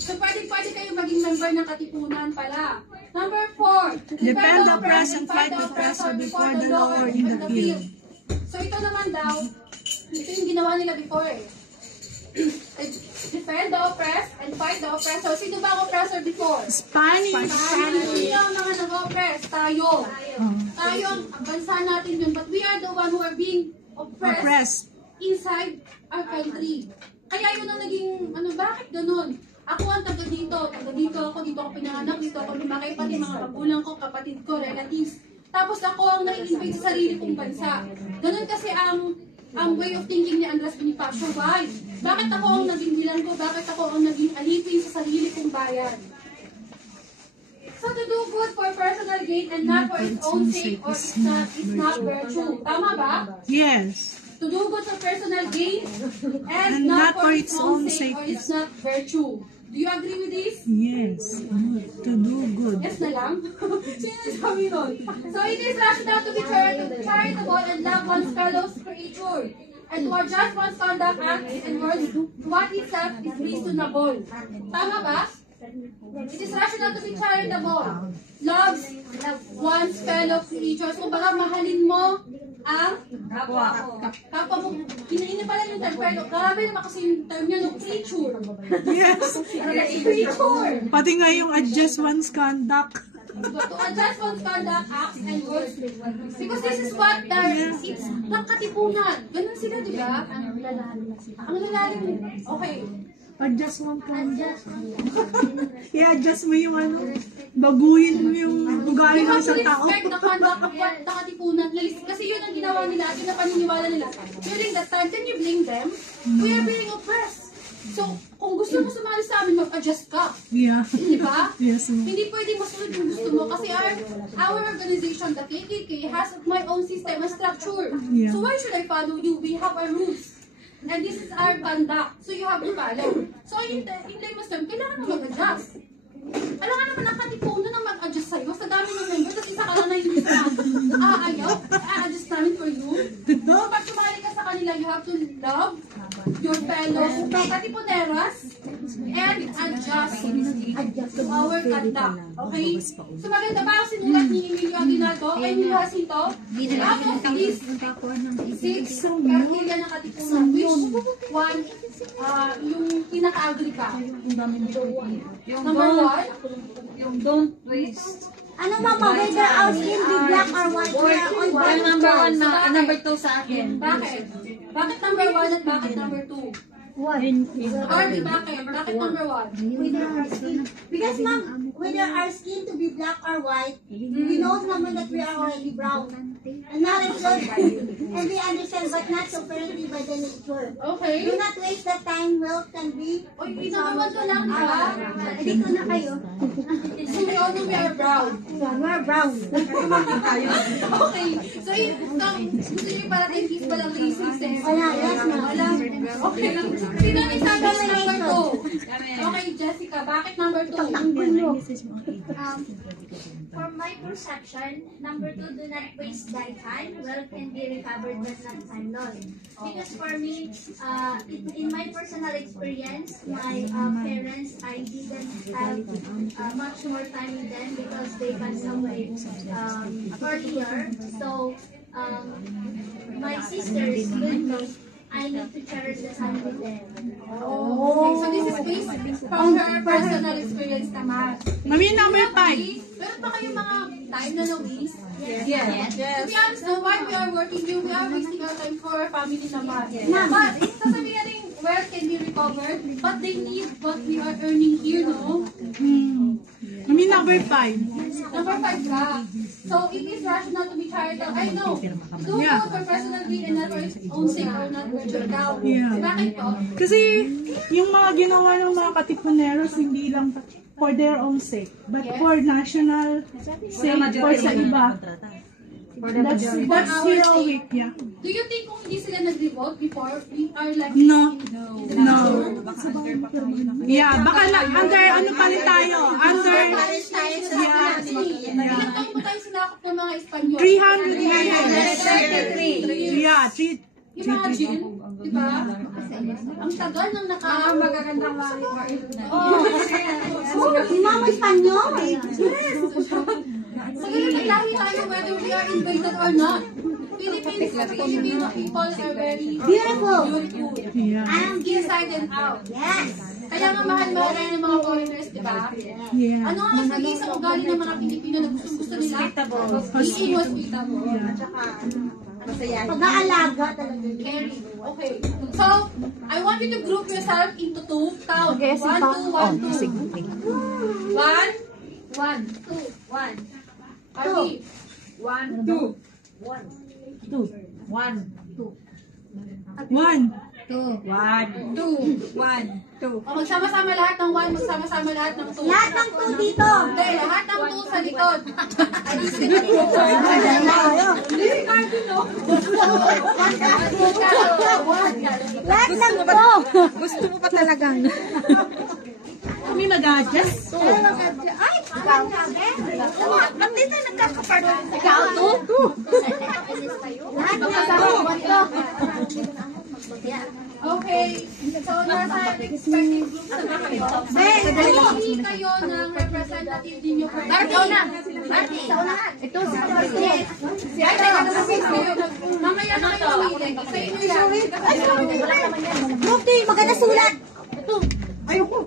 So, pwede kayo maging member ng katipunan pala. Number 4. Defend the oppressed and fight the oppressor before the law or in the field. So, ito naman daw, ito yung ginawa nila before eh. Defend the oppressed and fight the oppressor. Sino ba ang oppressor before? Spanish. Sino ang mga nag-oppress? Tayo. Tayo ang bansa natin yun. But we are the one who are being oppressed inside our country. Kaya yun ang naging, bakit ganun? Ako ang taga dito ako, dito ako pinanganak, dito ako lumaki, pati mga magulang ko, kapatid ko, relatives. Tapos ako ang nai-invade sa sarili kong bansa. Ganun kasi ang way of thinking ni Andres Bonifacio. Why? Bakit ako ang naging bilanggo? Bakit ako ang naging alipin sa sarili kong bayan? So to do good for personal gain and not for its own sake or is not virtue. Tama ba? Yes. To do good for personal gain and not for its own sake or it's not virtue. Do you agree with this? Yes. To do good. Yes na lang? Sino sabi nun? So it is rational to be charitable and love one's fellow creature. And to adjust one's conduct, acts, and words to what itself is reasonable. Tama ba? It is rational to be charitable. Loves one's fellow creatures. Kung baka mahalin mo ang kapwa mo. Hinahin pala yung term, pero grabe naman kasi yung term niya, no? Creature. Yes. Creature. Pati nga yung adjust one's conduct. To adjust one's conduct, acts, and words. Because this is what it's ng katipunan. Ganun sila, di ba? Ang lalalim. Okay. Adjust one conduct. I-adjust mo yung baguhin mo yung ugali You ng have to isang tao. respect the conduct of what the katipunan is. Kasi yun ang ginawa nila at yun ang paniniwala nila. During that time, can you blame them? We are being oppressed. So, kung gusto mo sumali sa amin, mag-adjust ka. Yeah. Di ba? Yes, ma'am. Hindi pwede masunod yung gusto mo kasi our organization, the KKK, has my own system and structure. Yeah. So why should I follow you? We have our rules. And this is our conduct. So you have to follow. So in layman's term, kailangan mo mag-adjust. Alam ka naman, ang katipunan na mag-adjust sa'yo. Sa dami ng member, tapos isa ka lang na yung isa. Ayaw, i-adjust namin for you. So pag sumali ka sa kanila, you have to love your fellow katipuneras and adjust to our conduct. Okay? So maganda ba ang sinulat ni Emilio Aguinaldo? Ay, Emilio Jacinto? Out of these 6 criteria ng katipunan, which one yung pinaka-agree ka? Number 1? Yung don't waste. Ano mama, whether our skin be black or white, we are all born Yung number 1, equal. number 2 sa akin. Bakit? Bakit number 1 at bakit number 2? Or bakit? Bakit number 1? Whether our skin, because ma'am, whether our skin to be black or white, we know naman that we are already brown. And not as well, and they understand but not so currently by the nature. Okay. Do not waste the time, wealth can be. Uy, inaman ko lang ha. Dito na kayo. So we all know we are proud. We're brown. Okay. So gusto niyo para 10 keys pa lang racing sense? Wala, yes ma'am. Wala. Okay lang. Sino ang sabi ng number 2? Okay, Jessica, bakit number 2? For my perception, number 2, do not waste thy time. Wealth can be recovered but not time lost. Because for me, in my personal experience, my parents, I didn't have much more time with them because they passed away earlier. So, my sisters with me, I need to cherish the time with them. Oh. So this is based from her personal experience naman. Mami, number 5. Meron pa kayong mga time na na-waste? Yes. To be honest, no, while we are working here, we are wasting our time for our family naman. But, sasabihin natin, wealth can be recovered, but they need what we are earning here, no? Mami, number 5. Number 5 ka. So, it is rational to be charitable. I know. Do Yeah. it for personal gain and not for its own sake or not for your down. Yeah. Bakit po? Kasi yung mga ginawa ng mga katipuneros, hindi lang for their own sake, but for national sake, for sa iba. That's heroic, yeah. Do you think kung hindi sila nag-revolt before, we are like... No. No. Yeah, baka under, ano pa rin tayo? Under, Ilang taon po tayo sinakop ng mga Espanyol? 300 years. Yeah, Imagine, di ba? Ang tagal ng Magagandang marit na. Mama Espanyol. Magaling naglahi tayo whether we are invited or not. Filipino people are very Beautiful. beautiful. yeah. And inside and out. Yes. Kaya nga mahal-mahal tayo ng mga foreigners, di ba? Yeah. Ano nga mas nag-iisang ugali ng mga Pilipino na gusto nila? Being hospitable. Pag-aalaga talaga. Caring. Okay. So, I want you to group yourself into 2. Count. 1, 2, 1, 2. 1, 1, 2, 1. Are we? 1, 2. 1. O, magsama-sama lahat ng 1, magsama-sama lahat ng 2. Lahat ng 2 dito. Hindi, lahat ng 2 sa likod. Ay, sige. Lahat ng 2. Gusto mo pa talagang. Kami mag-adjust. Ay, ikaw ka, Ben. Ba't dito nagkakapart? Ikaw, 2. Lahat ng 2. Okay. So, nasa respective groups na kayo. Hindi kayo ng representative ninyo. Ikaw na. Marty. Ito si Marty. Ay, teka, nasa-face kayo. Mamaya na kayo mamili. Sa inyo yan. Ruti, maganda sulat.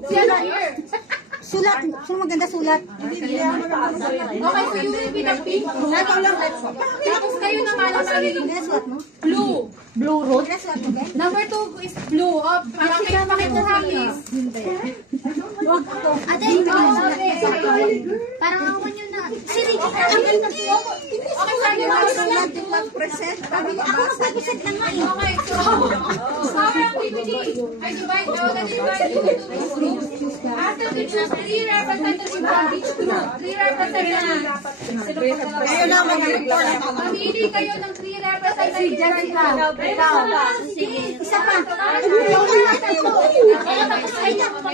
Sino here? Sulat. Sino maganda sulat? Okay, so you will be the pink group. Tapos kayo naman ang magiging Sulat mo? blue. Blue road. Sulat mo, Ben? Number 2 is blue. Pakita sa please. Ate, parang ako nyo na. Sige, Okay, sige na. mag-present. Ako mag-present na nga eh. Okay, so our activity, I will divide you into two groups. After we choose 3 representatives from each group. 3 representatives. Kayo na mag-report. Mamili kayo ng 3 representatives. Isa pa.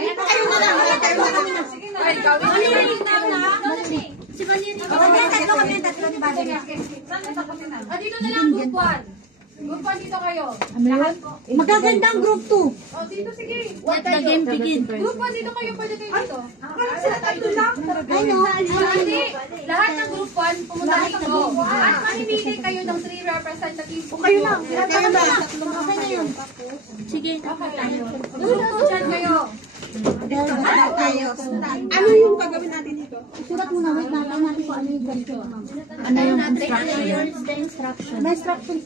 Kayo na lang. Ay, ikaw. Si Vanini. Kami yung tatlo ni Vanini. Dito na lang, group 1. Group 1 dito kayo. Magagandang group 2. O, dito, sige. Let the game begin. Group 1 dito kayo, pwede kayo dito. Sila tayo lang. Ano? Hindi. Lahat ng group 1, pumunta dito. At mamimili kayo ng 3 representatives. O, kayo lang. Kayo na. Okay na yun. Sige. Group 2 dyan kayo. Ano yung gagawin natin dito? Sulat muna. Wait natin natin kung ano yung ganito. Ano yung instruction? May instruction.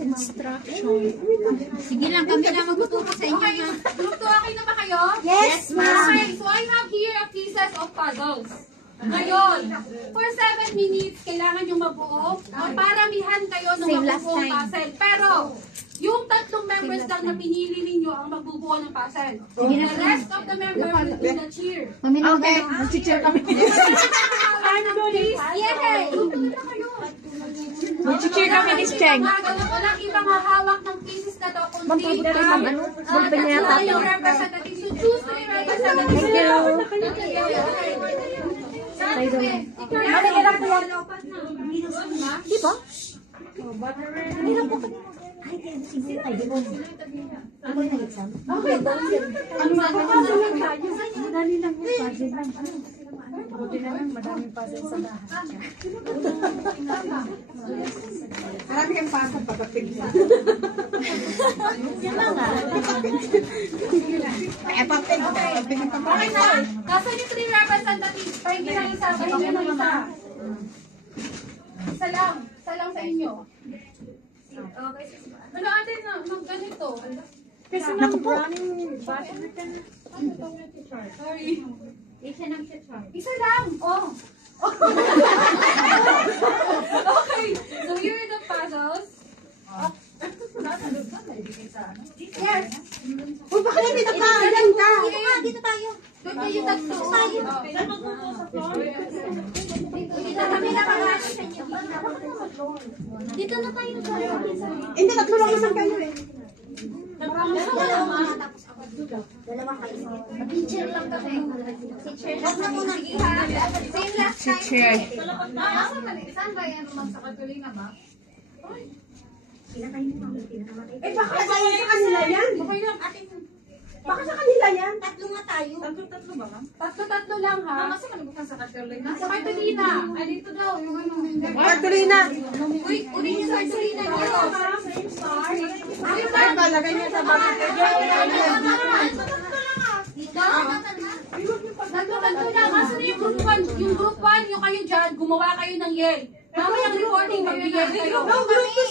Sige lang, kami na magtuturo sa inyo. Okay, group 2, okay na ba kayo? Yes, ma'am. Okay, so I have here a pieces of puzzles. Ngayon, for 7 minutes, kailangan yung mabuo. Paramihan kayo ng mabubuong puzzle. Pero, yung 3 members lang na pinili ninyo ang magbubuo ng puzzle. The rest of the members will do the cheer. Okay, mag-cheer kami. Please, yay! Mag-cheer kami ni Cheng. Walang ibang hahawak ng pieces na to, kundi yung representative. So, choose to be representative. Di ba? Marami kang pasok pagkapig. Okay na. Kasan yung 3 representatives? Pahingi ng isa. Pahingi ng isa. Isa lang. Isa lang sa inyo. Ano ate na? Ganito. Naku po. Sorry. Isa lang. Oh. Okay. So here are the puzzles. Yes. Uy, bakit dito pa? Ilan ka? Dito tayo. Doon kayo tatlo. Dito kami nakalala sa inyo. Dito na tayo. Hindi, 3 lang naman kayo eh. Dalawa mga tapos ako. Dalawa kayo. Teacher lang kami. Teacher lang kami. Sige ha. Same last time. Cheer. Saan ba yan naman sa Katolina ba? Eh, baka sa kanila yan. Okay lang. Ating Baka sa kanila yan. Tatlo nga tayo. tatlo lang ha. Masa ka nabukan sa Katolina? Sa Katolina. Ay, dito daw. Yung ano. Cartolina. Uy, unin yung Katolina dito. Ay, palagay niya sa bakit. Dito? Tatlo lang. Kaso na yung group 1? Yung group 1, yung kayo dyan, gumawa kayo ng yel. Mamaya ang recording, mag-yel kayo.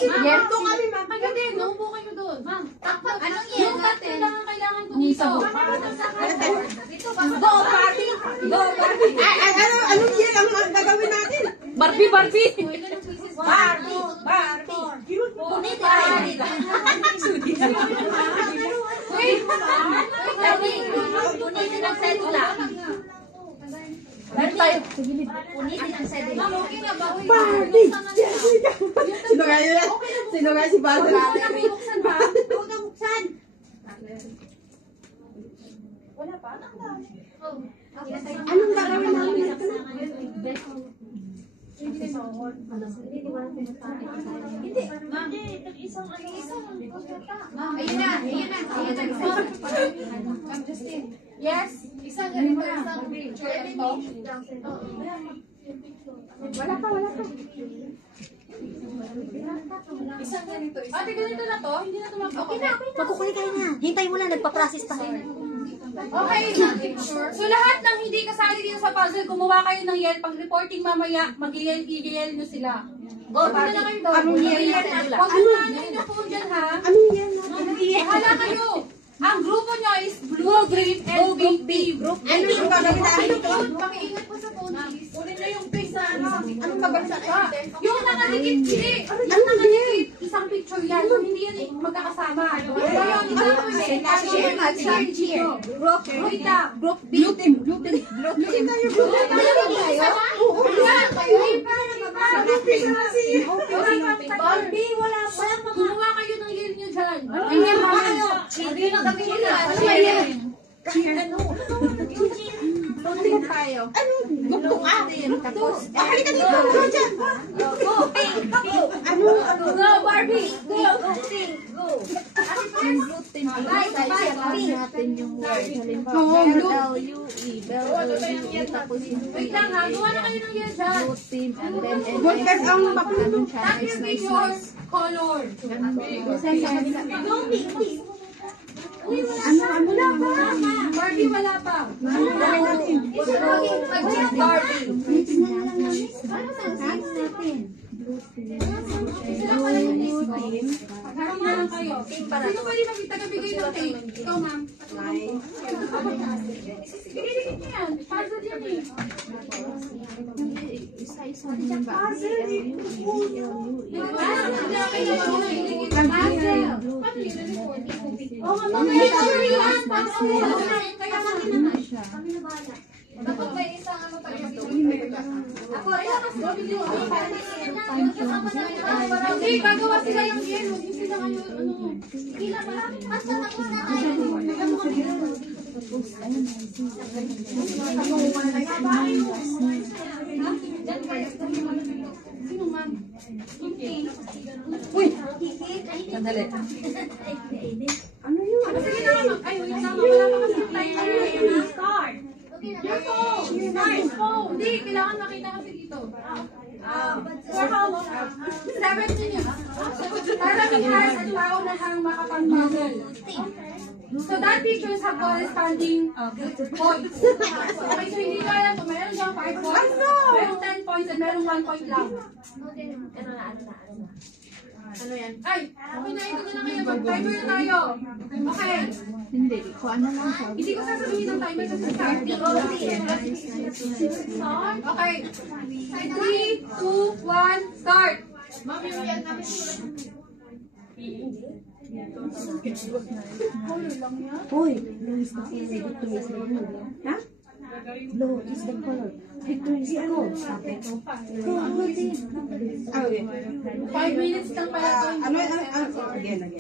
Yel to kami, ma'am. Kayo din, naupo kayo doon. Ma'am, Anong yel yung tatlo lang ang kailangan ko dito. Go, party! Go, party! Anong yel ang gagawin natin? Barbie, Barbie. Party! Party! Punit tayo. Wait! Punitin ang sedula. Dito tayo. Punitin ang sedula. Ma'am, okay na ba? Uy, Party! Sino nga yun? Sino nga si Barbie? Wala na buksan ba? Huwag kang buksan. Wala pa? Anong gagawin namin? Ayun na. Ma'am Justine. Yes? Isang ganito, isang picture. Ito. Wala pa. Isang ganito. Ate, ganito na to? Hindi na ito Okay na. Magkukulit kayo na. Hintay mo lang. Nagpa-process pa rin. Okay. So lahat ng hindi kasali dito sa puzzle, gumawa kayo ng yel. Pag reporting mamaya, mag-yel nyo sila. Go, para na kayo doon. Anong yel? Huwag nyo namin yung phone dyan, ha? Anong yel? Bahala kayo. Ang grupo nyo is blue, green, and pink team. Anong gagawin namin ito? Pakiingat po sa phone, please. Ulit na yung pink sa ano? Anong mabansa ka? Yung nakadikit, hindi. Yung nakadikit, isang picture yan. So, hindi yan magkakasama. Ayun, cheer. Group, wait lang. Group B. Blue team. Barbie, wala pa. Gumawa kayo ng yel nyo dyan. Hindi na kami nila. Tingnan tayo. Gusto ka? Tapos, halika dito. Go dyan. Go, pink. Go. Go, Barbie. Go, pink. Go. Wait lang ha, gawa na kayo ng yel dyan. Buntas ang papulong. That will be your color. Go, pink, please. Barbie, wala pa. Barbie. Sila pala yung team. Harap na lang kayo. Sino pwede taga-bigay ng tape? Ikaw, ma'am. Bigay-bigay niyo yan. Puzzle yan eh. Dapat may isang ano taga-bigay. Ako, ayan, mas mabili ko. Hindi, gagawa sila yung yelo. Yung sila ngayon, ano. Kila ba? Basta tapos na tayo. Sino, ma'am? Uy! Sandali. Ano yun? Sige na lang. Ay, wait lang. Wala pa kasi tayo. Start. Your phone! Hindi, kailangan makita kasi dito. For how long? 7 minutes. Para bihas at tao na hang makapagbagal. So that pictures have corresponding points. Okay, so hindi ka alam kung meron siyang 5 points, meron 10 points, and meron 1 point lang. Ano yan? Ay, okay na, ito na lang kayo. Mag-timer na tayo. Okay. Hindi, kung ano lang siya. Hindi ko sasabihin ng timer kasi start. Okay. 3, 2, 1, start. Uy, blue is the color. Victor is the blue. Ha? Blue is the color. Victor is the gold. Stop it. Go, blue team. 5 minutes lang pala ito. Again.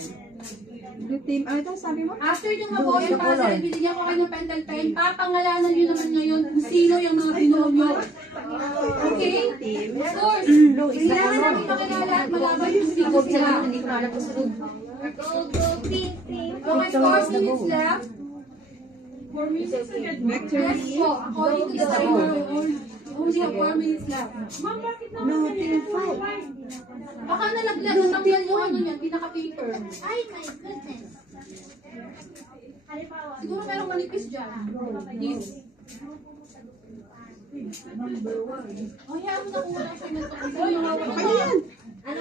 Blue team, ano itong sabi mo? After nyo mabuo yung puzzle, binigyan ko kayo ng pentel pen, papangalanan nyo naman ngayon kung sino yung mga binuo nyo. Okay? Of course. Kailangan namin makilala at malaman kung sino sila. Okay, 4 minutes left. 4 minutes left. Yes po, according to the timer, only have 4 minutes left. Ma'am, bakit naman ganyan? Baka nalaglag, natanggal yung ano niyan, pinaka-paper. Ay, my goodness. Siguro merong manipis dyan. This. Oh, yan mo nakuha lang sa'yo na ito. Ano yan? Ano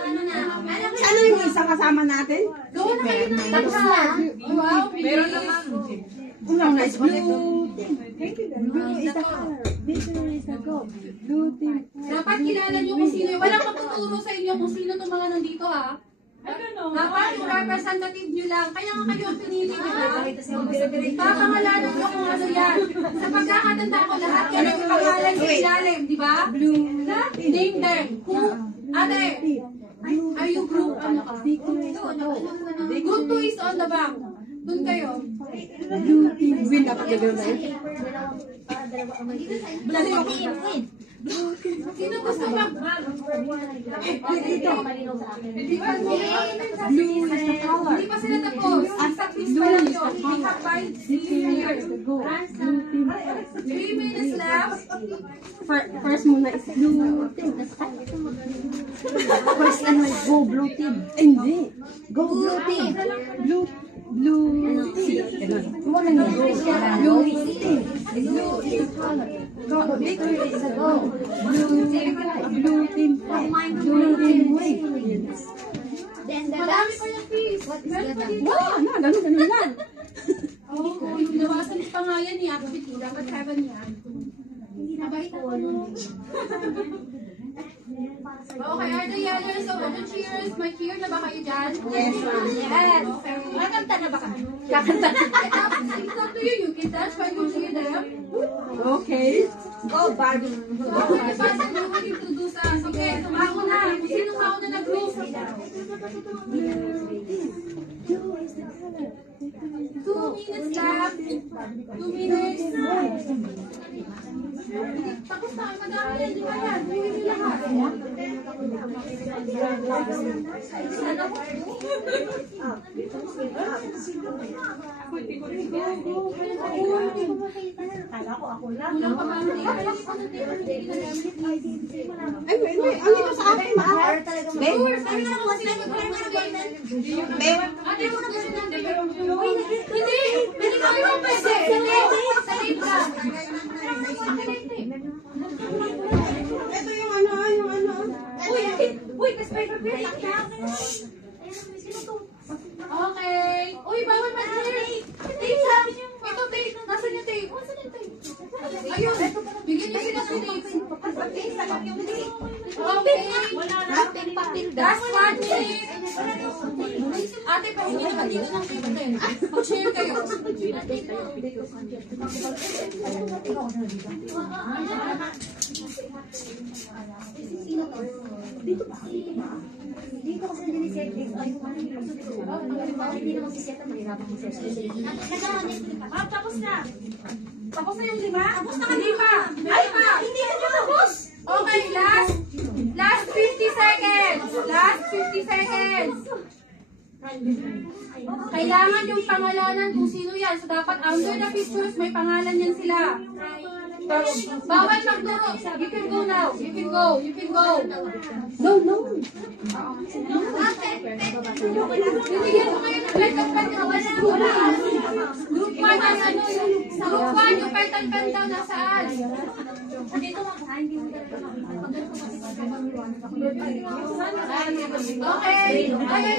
Ano yung isang kasama natin? Gawin na kayo ng lahat. Wow, meron naman. Ulang na is blue. Blue is the color. Victor is the gold. Blue team. Dapat kilala nyo kung sino. Walang magtuturo sa inyo kung sino itong mga nandito, ha? Dapat yung representative nyo lang. Kaya nga kayo ang pinili, di ba? Papangalanan nyo kung ano yan. Sa pagkakatanda ko, lahat yan ang pangalan sa ilalim, di ba? Name them. Who? Ate, are you group? Ano ka? Group 2 is on the back. Doon kayo. Blue team. Win dapat gagawin tayo. Sino gusto mag... Blue is the color. Hindi pa sila tapos. Practice pa lang yun. We have 5 years. 3 minutes left. First muna is blue team. First ano is go blue team. Hindi. Go blue team. Blue team. Muna nga. Blue team. Blue is the color. Go. Victor is the gold. Blue team. Blue team. Blue team win. Madami pa yung piece. Meron pa dito. Wow, ganun lang. Oo, binawasan pa nga yan eh. Actually, dapat 7 yan. Mabait ako no. Okay, are the yellers so the cheers? May cheer na ba kayo dyan? Yes, ma'am. Yes. Okay. Kakanta na ba ka? Kakanta na. It's up to you. You can dance while you cheer them. Okay. Go, Barbie. So, okay, basta you will introduce us. Okay, so ako na. Kung sino ako na nag-group? 2 minutes left. 2 minutes. Tapos na, madami yan, di ba yan? Buhin nyo lahat. Kulang pa ba? Ay, hindi. Ang ito sa akin, maaar. Viewers, ano na po sila mag-recommend? Ate, mo na kasi natin. Hindi! Hindi kami mo pwede! Hindi! Sa tape ka! Ito yung ano. Uy! Okay. Uy, bawal mag-share. Tape lang. Ito, tape. Nasaan yung tape? Ayun. Bigyan niyo sila ng tape. Okay. Last one, tape. Ate, pahingi naman dito ng tape din. Mag-share kayo. Dito kasi diniset dito. Ay, hindi naman siset ang mahirapang siset. Tapos na. Tapos na yung 5? Tapos na hindi pa. Ay pa. Hindi na tapos. Okay, last 50 seconds. Last 50 seconds. Kailangan yung pangalanan kung sino yan. So, dapat under the pictures, may pangalan yan sila. Bawal magturo. You can go now. You can go. You can go. No. Bibigyan ko kayo ng pen daw. Group 1, ano yung group 1, yung pen daw nasaan? Okay. Ay.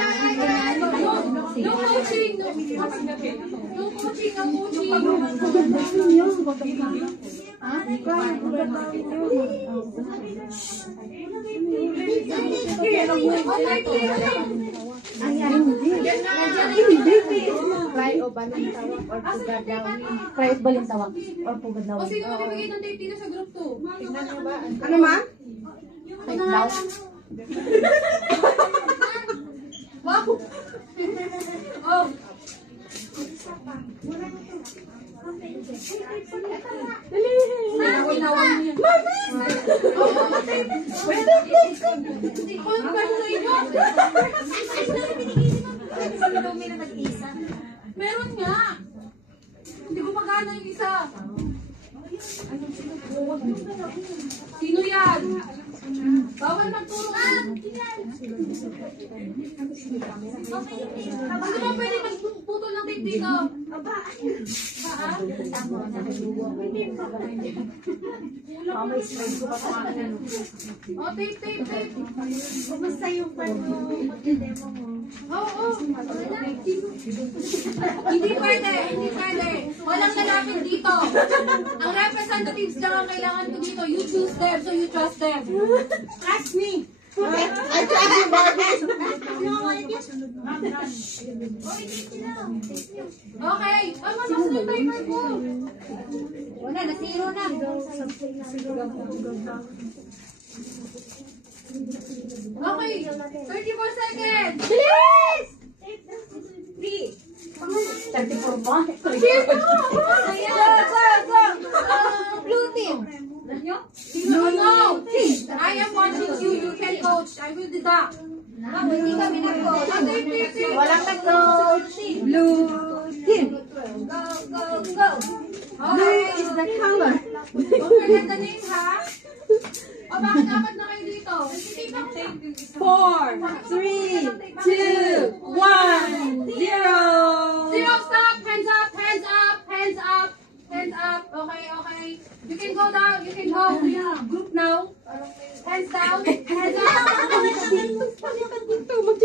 No coaching. No coaching. Ang coaching. Cry o balintawak or pugadawin. Cry o balintawak or pugadawin. O sino magbibigay ng tape dito sa group 2? Tingnan niyo ba? Ano ma? Tape daw. Wow! Oh! Meron nga! Hindi ko magana yung isa. Sino yan? Bawal magturo ka! Ano ba pwede magputol ng tape dito? Oh, tape. Kumusta yung pano? Magdedemo mo. Oo. Hindi pwede. Walang lalapit dito. Ang representatives lang ang kailangan ko dito. You choose them, so you trust them. Ask me. I trust you, Barbie. Okay. Ay, mamas yung timer ko. Wala, na-zero na. Okay. 34 seconds. Bilis! 34 ba? Cheers mo! Go! Blue team. No. I am watching you. You can coach. I will deduct. Hindi kami nag-coach. Walang nag-coach. Blue team. Go! Blue is the color. Don't forget the name, ha? O, bakit apat na kayo dito? 4, 3, 2, 1, 0. Zero, stop! Hands up! Okay. You can go down. You can go. Group now. Hands down. Hands up.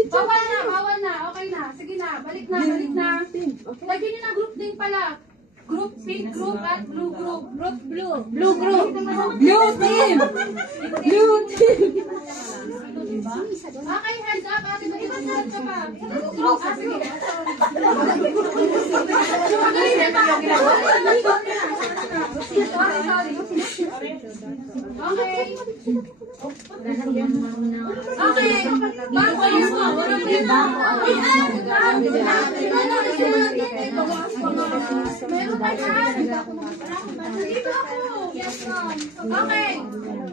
Bawal na. Okay na. Sige na. Balik na. Lagyan niyo na group din pala. Group pink group at blue group. Blue group. Blue team. Blue team. Okay, hands up. Ate, bakit hands up pa? Group. Sige. Sorry. Okay. Bago yan mo. Meron pa yan. Dito ako. Okay.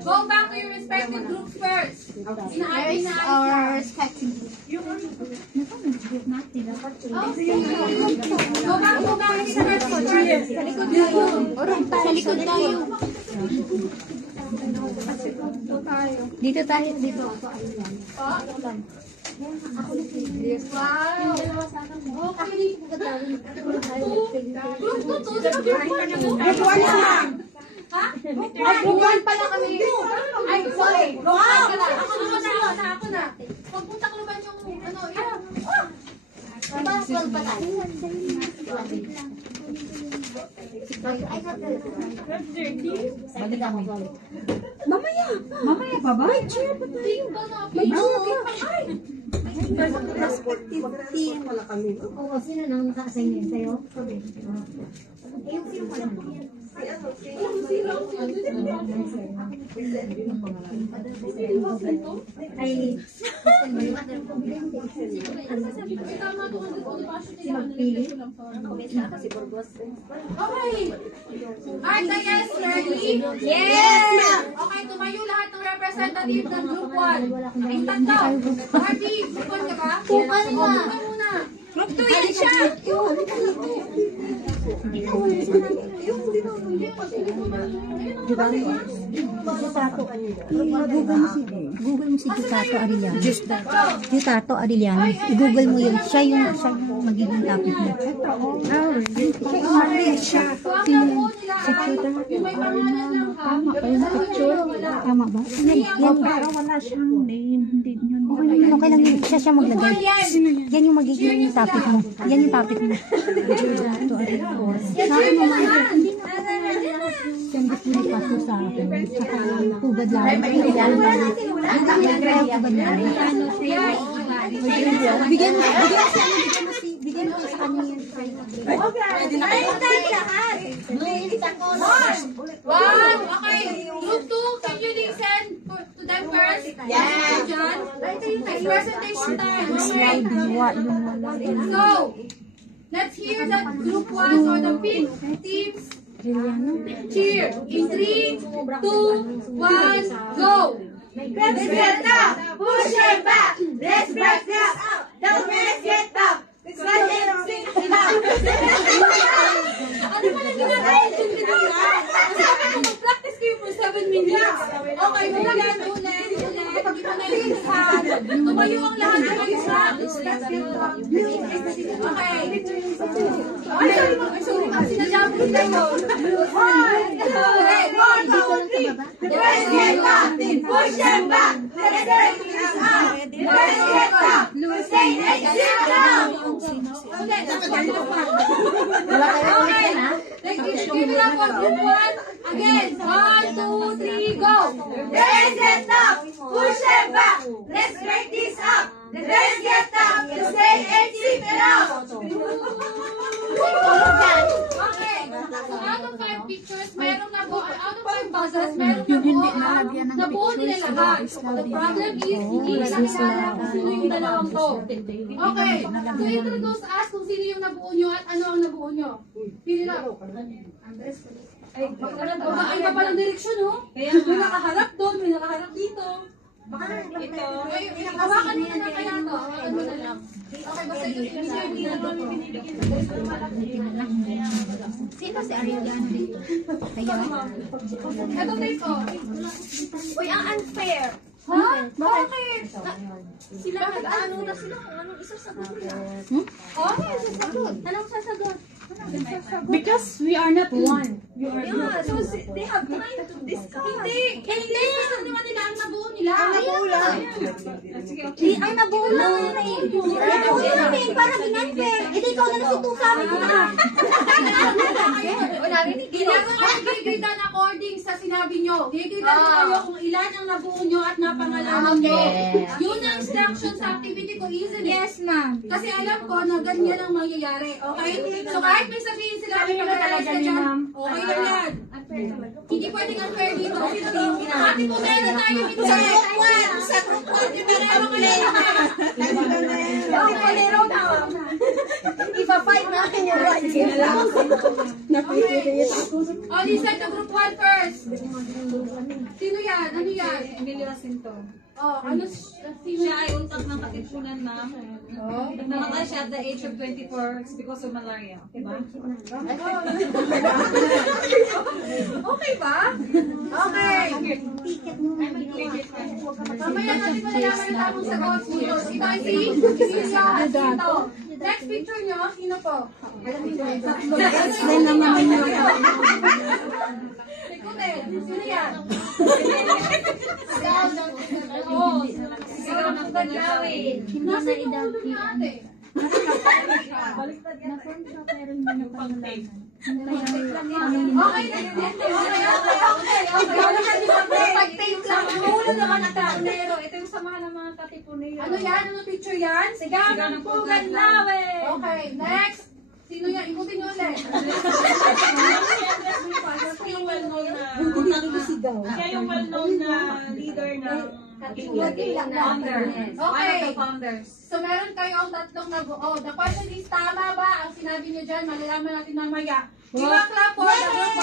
Go back to your respective groups first. Where is our sketching? Go back to your respective groups. Sa likod tayo. Dito tayo. Wow. Okay. Group 2. Group 1 lang. Ha? Ay, group 1 pala kami. Ay, sorry. Ako na. Pagpunta ko Dapat 12 pa tayo. Balik kami. Mamaya pa ba? May chair pa tayo. May chair pa tayo. Oo, sino nang naka-assign sa'yo? Yung sino pa lang. Ay, Okay. Alright, guys, ready? yes! Okay, tumayo lahat ng representative ng Group 1. Ang tatlo. Barbie, Group 1 ka ba? Tukan nila. Tukan muna. Group 2 yan siya! Google mo si Jutato Arellano. Jutato Arellano. I-google mo yun. Siya yung magiging topic mo. Siya. Yung may pangalan lang ha. Tama ba? Yan. Pero wala siyang name. Hindi yun. Okay lang yun. Siya maglagay. Yan yung magiging topic mo. Yan yung topic mo. Jutato Arellano. Sa ano man. Siyang gusto niya paso sa akin. Saka tugad lang. Bigyan mo sa kanya yan. One. Okay. Group 2, can you listen to them first? Yes. John. Next presentation time. Okay. So, let's hear that Group 1 or the pink teams cheer. In 3, 2, 1, go! Let's get up! Push it back! Let's break this up! Don't get up! Let's sing it out! Ano pala ginagawa yung dito? Sabi ko, mag-practice kayo for 7 minutes. Okay, ulit. Pag ito na yung isa. Tumayo ang lahat ng kayo sa. Okay. Ay, sorry. Sinadya ko kayo. 1, 2, 3. Let's get up! Push it back! Let's break this up! Let's get up! Say it, sit down! Ulit. Okay. Give it up for Group 1. Again. 1, 2, 3, go. Let's get up! Push it back! Let's break this up! Let's get up! Say it, sit down! Okay. So out of 5 pictures, merong nabuo. Out of 5 buzzers, merong nabuo nila lahat. The problem is, hindi nila kilala kung sino yung dalawang to. Okay. So introduce us kung sino yung nabuo nyo at ano ang nabuo nyo. Pili na. Ay, iba palang direksyon, oh. May nakaharap doon, may nakaharap dito. Ito. Hawakan mo na lang kaya to. Hawakan mo na lang. Okay, basta ito si Mr. Dina doon yung pinibigyan ng Sino si Arellano dito? ito tayo ko. Uy, ang unfair! Ha? Bakit? Sila nag-ano na sila kung anong isasagot nila. Oh, sasagot. Anong sasagot? Because we are not one. Yeah, so they have time to discuss. Hindi. Gusto naman nila ang nabuo nila. Ang nabuo lang. Ang nabuo namin para ginanfair. Hindi ikaw na nasutusa sa amin. Ginagawa ang gigritan according sa sinabi nyo. Gigritan ko kayo kung ilan ang nabuo nyo at napangalanan nyo. Yun ang instruction sa activity ko, isn't it? Yes, ma'am. Kasi alam ko na ganyan ang mangyayari. Okay? So kahit may sabihin sila, may pag-alas ka dyan, okay lang yan. Hindi pwedeng unfair dito. Ate po, meron tayo dito. Sa group 1, yung meron kayo. Ipa-fight natin yung rights. Oh, listen to group 1 first. Sino yan? Ano yan? Emilio Jacinto. Oh, ano? Sino Siya ay utak ng Katipunan, ma'am. Namatay siya at the age of 24 because of malaria. Diba? Okay ba? Okay. Mamaya natin malalaman ang tamang sagot. Ito si Emilia Jacinto. Next picture nyo, sino po? Ikutin. Sino yan? Sigaw ng Badlawin. Nasa yung ulo niya ate. Okay. Pag-tape lang. Ulo naman ang katipunero. Ito yung samahan ng mga katipunero. Ano yan? Ano picture yan? Sigaw ng Pugan Lawi! Okay, next. Sino yan? Ikutin nyo ulit. Siya yung well-known na leader ng founder. One of the founders. So meron kayong tatlong nabuo. The question is, tama ba ang sinabi niyo dyan? Malalaman natin mamaya. Give a clap for the group.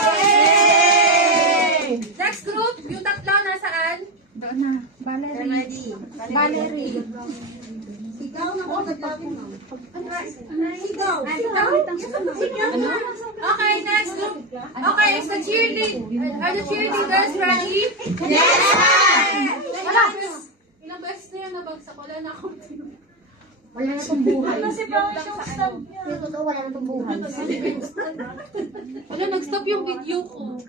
Next group, yung tatlo nasaan? Valerie. Sigaw ng pagkagawin mo. Sigaw. Okay, next group. Okay, is the cheerleaders. Are the cheerleaders ready? Yes! Ilang beses na yan nabagsak. Wala na akong Wala na itong buhay. Kasi bawal yung stop niya. Pero totoo, wala na itong buhay. Wala, nag-stop yung video ko.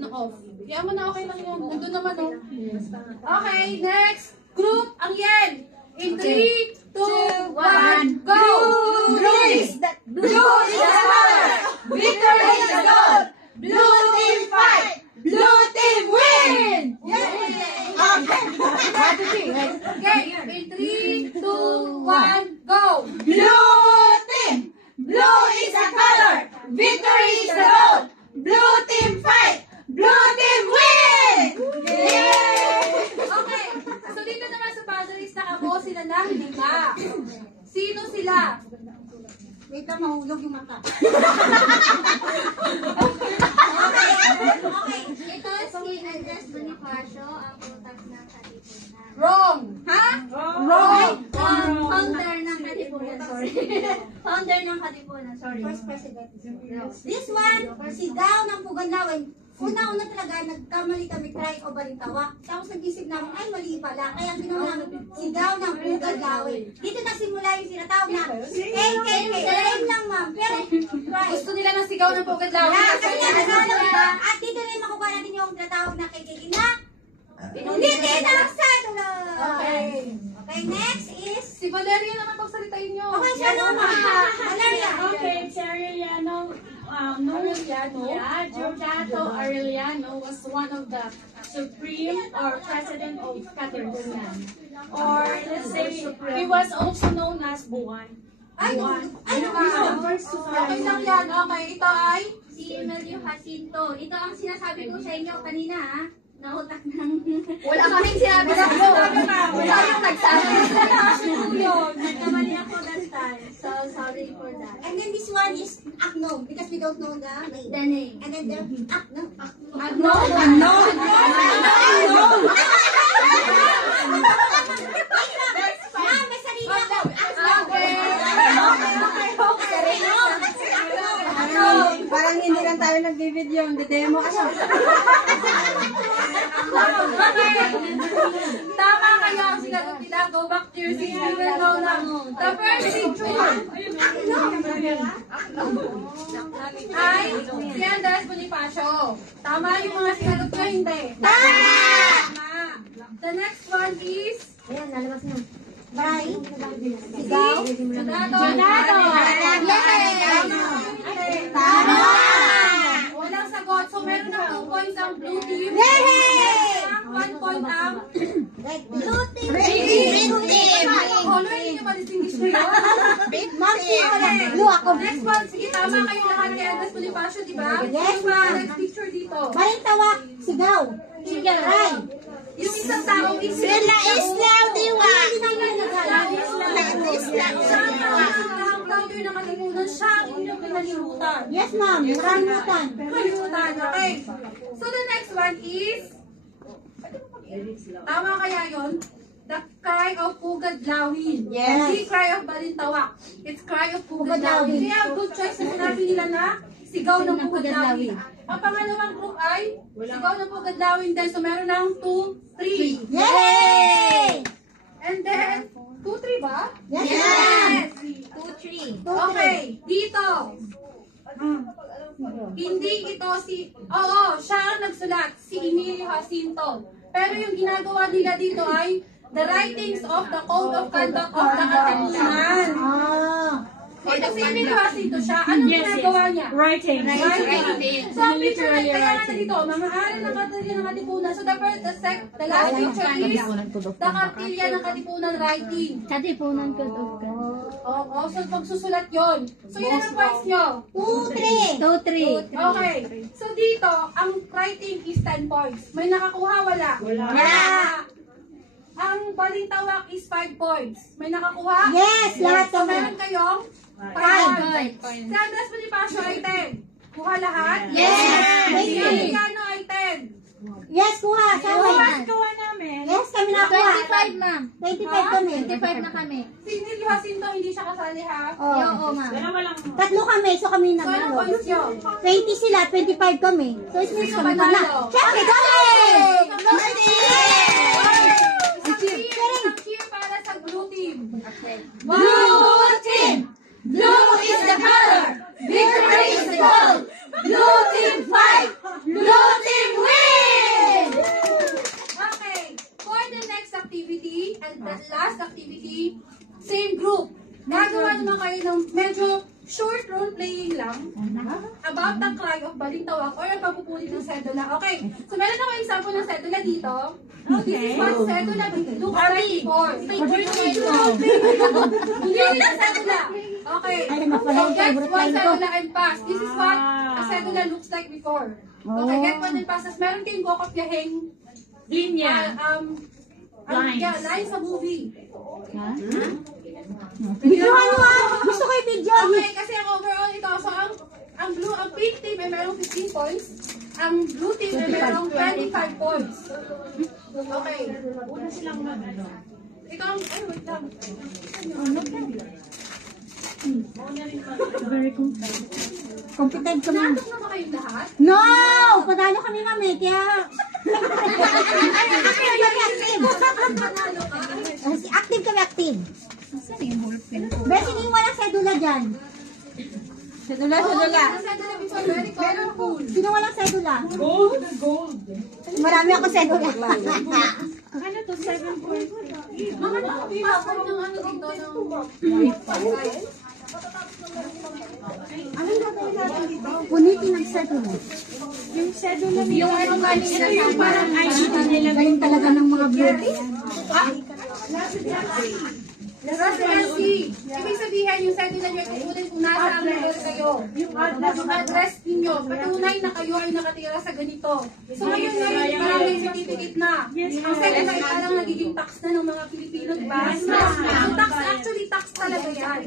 Na-off. Yaman na, okay lang yun. Nandun naman, oh. Okay, next group, ang Yen. In 3, 2, 1, go! Blue is the color! Victory is the goal! Blue team fight! Blue team win! Okay, in 3, 2, 1, go! Blue team! Blue is the color! Victory is the goal! Blue team fight! Blue team win! Okay, so dito naman sa boundaries nakabuo sila ng 5. Sino sila? Wait lang, mahulog yung mata. Okay, ito si Andres Bonifacio, ang utak ng Katipunan. Wrong! Ha? Wrong! Founder ng Katipunan, sorry. Founder ng Katipunan, sorry. First president. This one, sigaw ng Puganlawin. Una-una talaga, nagkamali kami, cry o balintawak. Tapos nag-isip namin, ay mali pala. Kaya ang ginawa namin, sigaw ng Puganlawin. Dito nagsimula yung sinatawag na, KKK lang ma'am. Pero, cry. Gusto nila ng sigaw ng Pugadlawin. Kasi nagkakalam ka, at dito rin makukuha natin yung tinatawag na KKK na, ulitin ang sadula. Okay, next is, Si Valeria naman pagsalitain nyo. okay siya naman. Valeria. Okay, si Arellano. Giordato Arellano was one of the supreme or president of Katipunan. Or let's say, he was also known as Buwan. Ay, ano ba? Okay lang yan. Okay, ito ay? Si Melio Jacinto. Ito ang sinasabi ko sa inyo kanina, ha? Nautak ng... Wala kaming sinabi na ko. Wala yung nagsabi. Nagkamali ako that time. So, sorry for that. And then this one is Akno, because we don't know the name. The name. And then the Akno. Ma'am, may sarili ako. Parang hindi lang tayo nag-video, demo kasi. Tama kayo ang sinagot nila. Go back to your seats. We will know na. The first picture ay si Andres Bonifacio. Tama yung mga sinagot nyo, hindi. Tama! The next one is Ayan, lalabas na. Bye. Sigaw. Giordato. Tama! Walang sagot. So meron ng 2 points ang blue team. Yay! 1 point ang Blue team. color. Hindi nyo ma-distinguish ko yun. Blue ako. Next one. Sige, tama kayo lahat kay Andres Bonifacio, di ba? Yes, Yung ma'am. next picture dito. Balintawak, sigaw. Sigaw. Right. Yung isang taong Sila Islaw Diwa. Siya ang founder ng Katipunan. Siya ang inyong pinalimutan. Yes, ma'am. Rambutan. Kalimutan. Okay. So the next one is, tama kaya yun? The Cry of Pugadlawin. Yes. Hindi Cry of Balintawak. It's Cry of Pugadlawin. Kaya good choice na sinabi nila na sigaw ng Pugadlawin. Ang pangalawang group ay sigaw ng Pugadlawin din. So meron ng 2, 3. Yay! And then, 2, 3 ba? Yes. 2, 3. Okay, dito. Hindi ito si... Oo, siya ang nagsulat. Si Emilio Jacinto. Pero yung ginagawa nila dito ay the writings of the Code of Conduct of the Katipunan. Okay, kasi hindi Jacinto siya. Anong ginagawa niya? Writing. So, ang picture na kaya nga nandito, mga aral ng Katilya ng Katipunan. So, the last picture is the Katilya ng Katipunan writing. Katipunan ko of God. Oo, so pagsusulat yon. So, yun ang points nyo. 2, 3. 2, 3. Okay. So, dito, ang writing is 10 points. May nakakuha, wala? Wala. Ang balintawak is 5 points. May nakakuha? Yes, lahat So, kami. meron kayong 5 points. Si Andres Bonifacio ay 10. Kuha lahat? Yes. Si Alicano ay 10. Yes, kuha. Sama. Gawa namin. Yes, kami nakuha. 25, ma'am. 25 kami. 25 na kami. Si Neil Jacinto hindi siya kasali ha? Oh. Oo, ma'am. Tatlo kami, so kami So, anong nanalo. points nyo? 20 sila, 25 kami. So, it means Sino kami panalo? panalo. Siyempre, kami! Isang cheer para sa blue team. Blue team! Blue is the color! Victory is the goal! Blue team fight! Blue team win! Okay. For the next activity and the last activity, same group. Gagawa naman kayo ng medyo short role-playing lang about the cry of balintawak or ang pagpupulit ng sedula. Okay. So, meron ako example ng sedula dito. So, this is what sedula looks like before. Hindi yung sedula. Okay. Ay, So, mapalay, get favorite one line ko. sedula and pass. This is what a sedula looks like before. Okay, get one and pass. Tapos meron kayong kokopyahing Linya. lines sa movie. Video ano gusto ko yung video. Okay, kasi ang overall ito, so ang pink team ay merong 15 points, ang blue team ay merong 25 points. Okay. Una silang ito ang, wait lang. Very Competent kami. Natok na ba kayong lahat? No! Padalo kami, mami. Kaya... Active kami, active. Bes, hindi walang sedula dyan. Sedula. Sedula before, very colorful. Sino walang sedula? gold. Marami ako sedula. Ano to? 7 points. Mga nakapasok ng ano dito, ng Punitin ang sedula. Yung sedula nila. Yung ano nga nila Ito yung parang ID nila. Galing talaga ng mga beauty. Residency. Ibig sabihin, yung sedula nyo, ikukunin kung nasa ang level kayo. Yung address ninyo, patunay na kayo ay nakatira sa ganito. So ngayon parang may certificate na. Ang sedula ay parang nagiging tax na ng mga Pilipino, diba? Ang tax, actually tax talaga yan.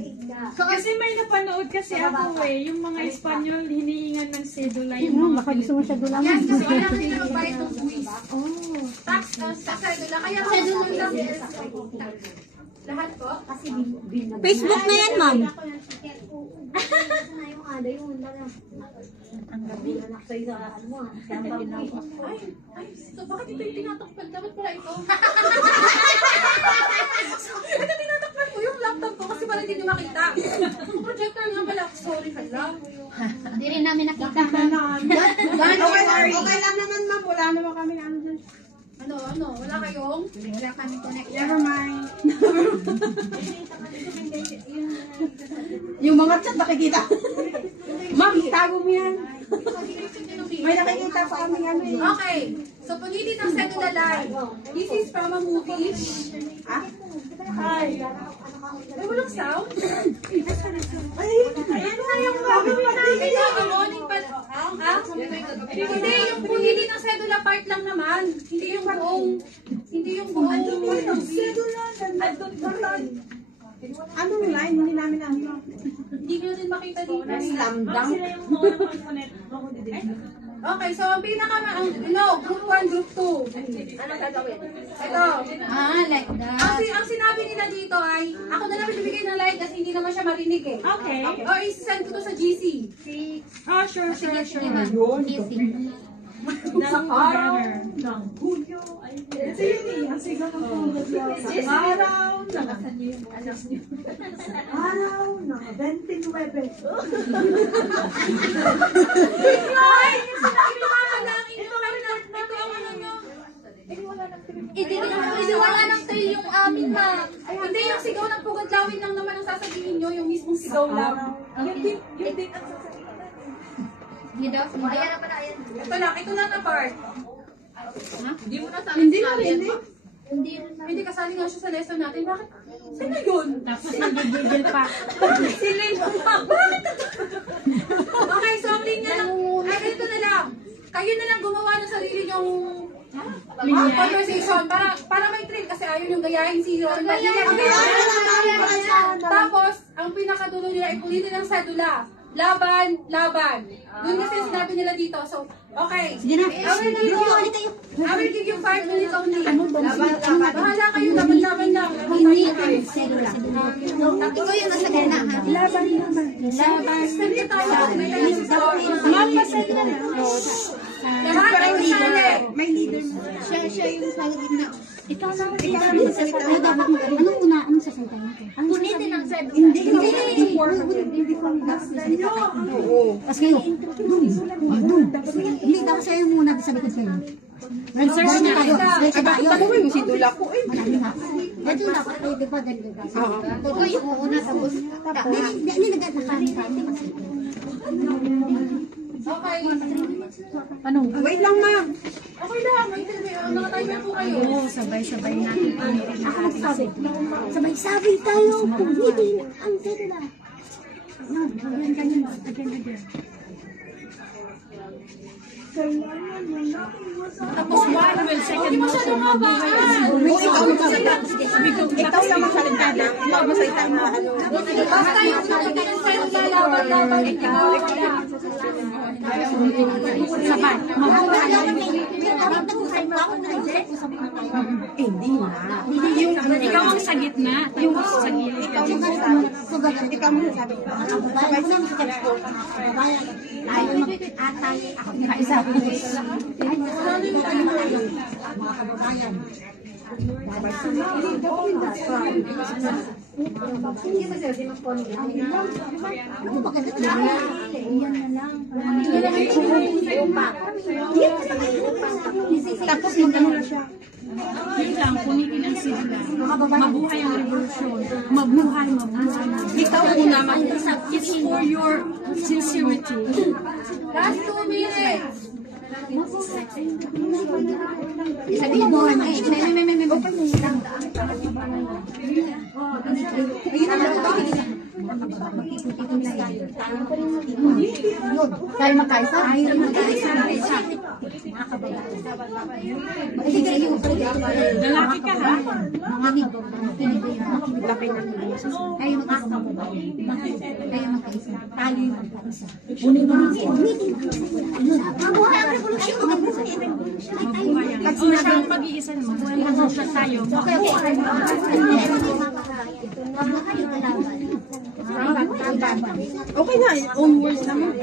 Kasi may napanood kasi ako yung mga Espanyol hinihingan ng sedula yung mga Baka gusto mo sedula mo. Yes, kasi kailangan nila magbayad ng buwis. Tax sa sedula. Kaya sedula lang. Lahat po? Facebook na yan, ma'am. So bakit ito yung tinatakpan? Dapat pala ito. Ito tinatakpan ko yung laptop ko kasi parang hindi nyo makita. Ang projector nga pala. Sorry ka lang. Hindi rin namin nakita. Okay lang naman, ma'am. Wala naman kami na ano dyan. Ano? Wala kayong? Wala kami connect. Never mind. Yung mga chat nakikita. Ma'am, itago mo yan. May nakikita pa kami ano eh. Okay. So punitin ang sedula line. This is from a movie. Ay, walang sound? Ayan na yung gagawin namin. Ito, ang morning pa. Hindi, yung punitin ng sedula part lang naman. Hindi yung buong Sedula. Anong line? Hindi namin ano. Hindi nyo din makita dito. Slam dunk. Okay, so ang group 1, group 2. Anong gagawin? Ito. Like that. Ang sinabi nila dito ay, ako na lang bibigay ng like kasi hindi naman siya marinig eh. Okay. O, isi-send ko to sa GC. Oh, sure. Sige ba? Easy. Ng araw ng Hulyo. Ito yun eh. Ang sigaw ng Hulyo. Araw ng araw ng 29. Ay! Ito nga lang. Ito ang ano nyo. Hindi wala ng trail yung amin, ma'am. Hindi, yung sigaw ng pugadlawin lang naman ang sasabihin nyo, yung mismo kung sigaw lang. Yun din ang Ayan na pala, ayan. Ito na part. Hindi mo na sa Hindi na, hindi. Hindi rin na. Hindi kasali nga siya sa lesson natin. Bakit? Sino yun? tapos nagigigil pa. Okay, so ang linya lang. Ay, ganito na lang. Kayo na lang gumawa ng sarili nyong conversation. Para may thrill kasi ayaw yung gayahin si Ron. Tapos, ang pinakadulo nila, ikulitin ng sadula. Laban, laban. Yun kasi sinabi nila dito. So, okay. Sige na. I will give you 5 minutes only. Laban. Bahala kayo, laban lang. Hindi ang selula. Ikaw yung nasa gana, ha? Laban. Sige tayo. Ma'am, masaya na. Lahat ay kasali. May leader mo. Siya yung sa gitna. Ikaw lang sasalita. Anong una? Anong sasalita mo? Punitin ang sabi. Hindi. Tapos kayo. Hindi, tapos kayo muna sa likod kayo. Research na kayo. Tanungin mo si Dula ko eh. Marami na. Ito na, di ba ganito? Ito yung una, tapos. Hindi, nagkakami kasi. Okay. Wait lang, ma'am. Okay lang. Nakatimer po kayo. Sabay-sabay natin. Sabay-sabay tayo. Punitin ang selula. Again. Tapos 1 will second mo sa mga Ikaw lang magsalita na. Ikaw magsalita na ano. Basta yung sumunod ng selula, laban. Ikaw. sabay. Hindi na. Ikaw ang sa gitna. Yung sa gilid. Ikaw magsasabi. Ikaw magsasabi. Tapos magano na siya. Yun lang, punitin ang sigla. Mabuhay ang revolusyon. Mabuhay. Ikaw muna, ma'am. It's for your sincerity. Last 2 minutes. Sabihin mo, yun, tayo magkaisa? Tayo magkaisa. Lalaki ka ha? Tayo magkaisa. Tayo magkaisa. Mabuhay ang revolusyon. Pag sinabi ang pag-iisa naman, mabuhay tayo. Okay na, own words naman.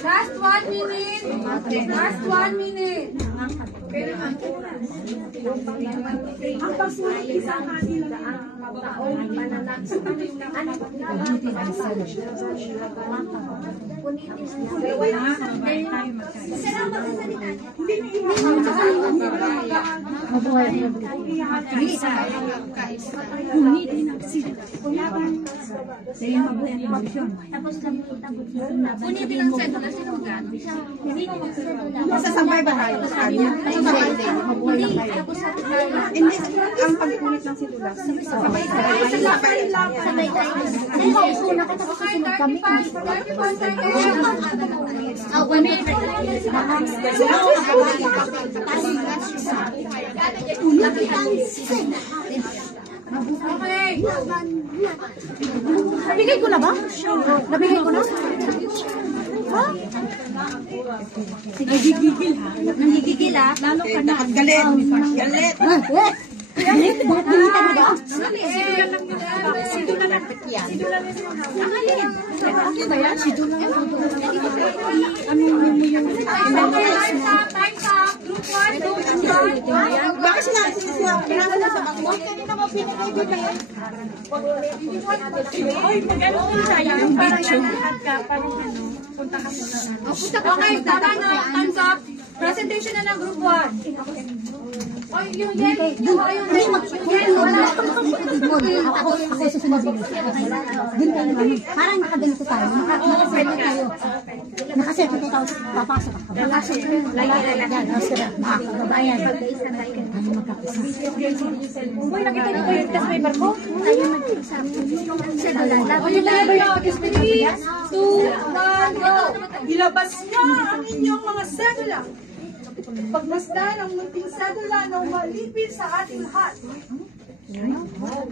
Last 1 minute. Last 1 minute. Ang pagsulit isang kanilang Punitin ang sedula, sino magano? Masasabay ba tayo sa kanya? Hindi, ang pagpunit ng sidulas. Sabay tayo. Sabay tayo. Ikaw, una ka tapos susunod kami. 35 seconds. 1 minute. Okay. Nabigay ko na ba? Nabigay ko na? Ha? nagigigil ha. Nanggigigil ah. Lalo ka na. Galit. Galit. Bakit gilitan mo ba? Sidula lang yun. Sidula lang. Sidula lang yun. Ano ba yan? Sidula lang. Ano mo yung... Time's up. Group 1, group 2. Bakit sinabi na sa bangko? Oy, mag-ano din tayo. Yung parang lahat ka. Parang ano. Punta ka muna. Okay, tama na. Time's up. Presentation na ng group 1. O, Ay, yung Doon yan. kayo, doon. Hindi, ako susunod dito. Doon kayo, parang nakaganito tayo. Nakasettle tayo. Nakasettle tayo. Papasok ako. Yan, makakabayan. Tayo magkapisa. Uy, nakita niyo ba yung test paper ko? Tayo mag-exam. Yung letter, 3, 2, 1, go! Ilabas niyo ang inyong mga sedula. Pagmasdan ang munting sedula na umalipin sa ating lahat.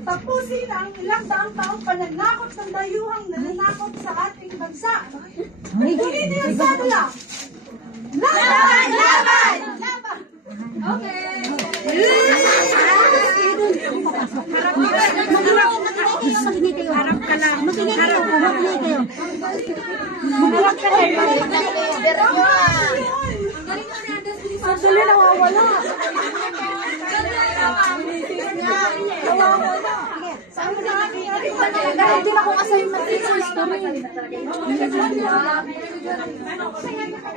Tapusin ang ilang daang taong pananakot ng dayuhang nananakot sa ating bansa. Ulitin yung sedula. Laban! Laban! Laban! Okay. Makinig kayo. Harap ka lang. Makinig kayo. Makinig kayo. Mangarap ka lang. Sandali, nawawala. Dahil din ako assignment sa history.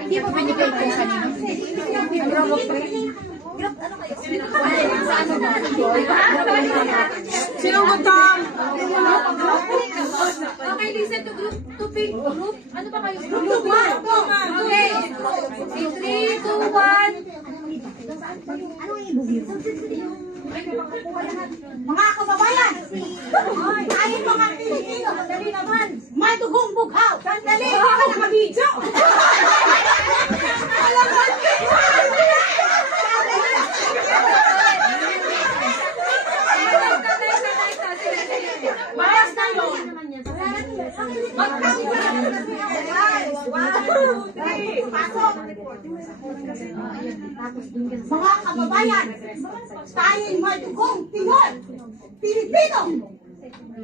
Hindi mo binigay ko kanina. Sino gutang? Okay, listen to group. To pick group. Ano ba kayo? Group 1. Okay. In 3, 2, 1. Mga kababayan, tayo mga Pilipino, sandali naman, may dugong bughaw. Sandali, baka nakabidyo. Mayas na yun. Mga kababayan, tayo'y may dugong Pinoy, Pilipino.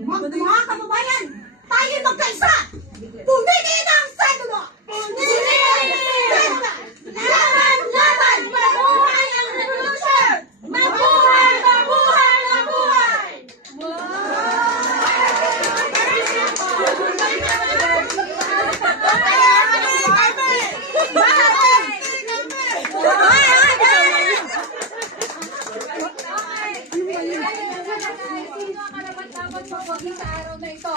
Mga kababayan, tayo'y magkaisa. Pumili ng sedula. Pumili ng sedula. Laban, laban, mabuhay ang revolution. Mabuhay, mabuhay, mabuhay. Sino ang karapat-dapat magwagi sa araw na ito?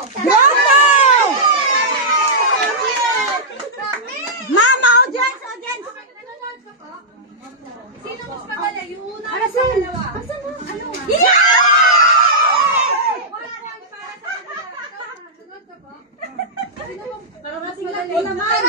Mama, audience, audience. Nanonood ka po? Sino mas magaling? Yung una o yung pangalawa? Ano? One point para sa kanila. Nanonood ka po? Sino mas magaling? Para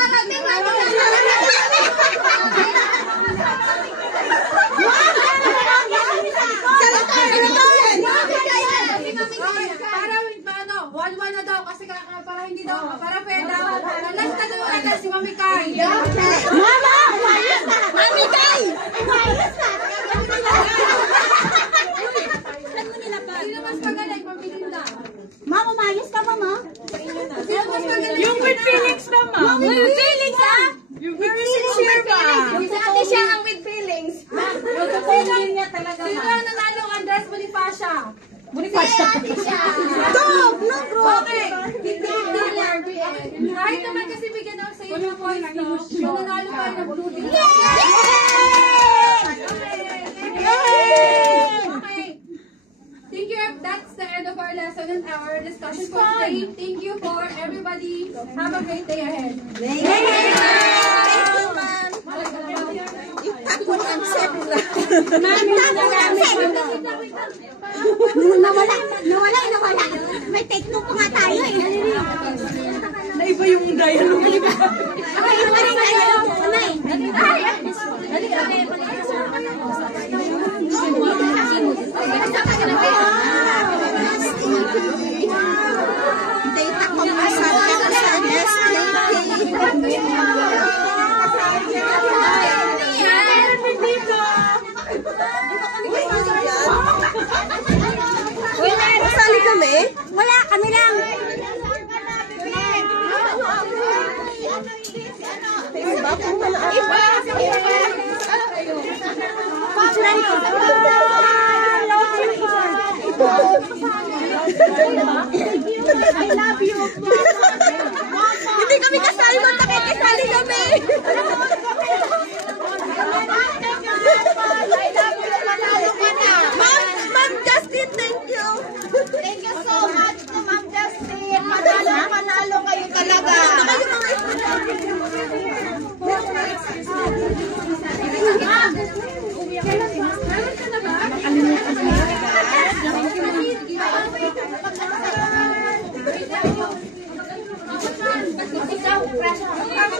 paano? 1-1 na daw kasi para hindi daw para fair daw. Last na daw agad si Mami Kai. Mama, umayos na. Mami Kay, umayos na. Sino mas magaling? Pambilinda. Mama, umayos ka, mama. Sino mas magaling? Yung with feelings naman. With feelings, ha? Yung with feelings share ba? Si ate siya ang with feelings. Sino ang nanalo ang Andres Bonifacia? Dog, no, bro. Okay. Kahit naman kasi bigyan ako sa iyo ng points, no? Kung nanalo kayo ng blue team. Okay. Thank you. That's the end of our lesson and our discussion for today. Thank you for everybody. Have a great day ahead. Thank you, ma'am. Ako ang sedula. Ma'am, ako ang sedula. Nawala. May take two pa nga tayo eh. Naiba yung dialogue. Okay, iba rin tayo. Data ko mo sa Sali kami? Wala, kami lang. I love you. Hindi kami kasali, bakit kasali kami? I love you. daw, pressure.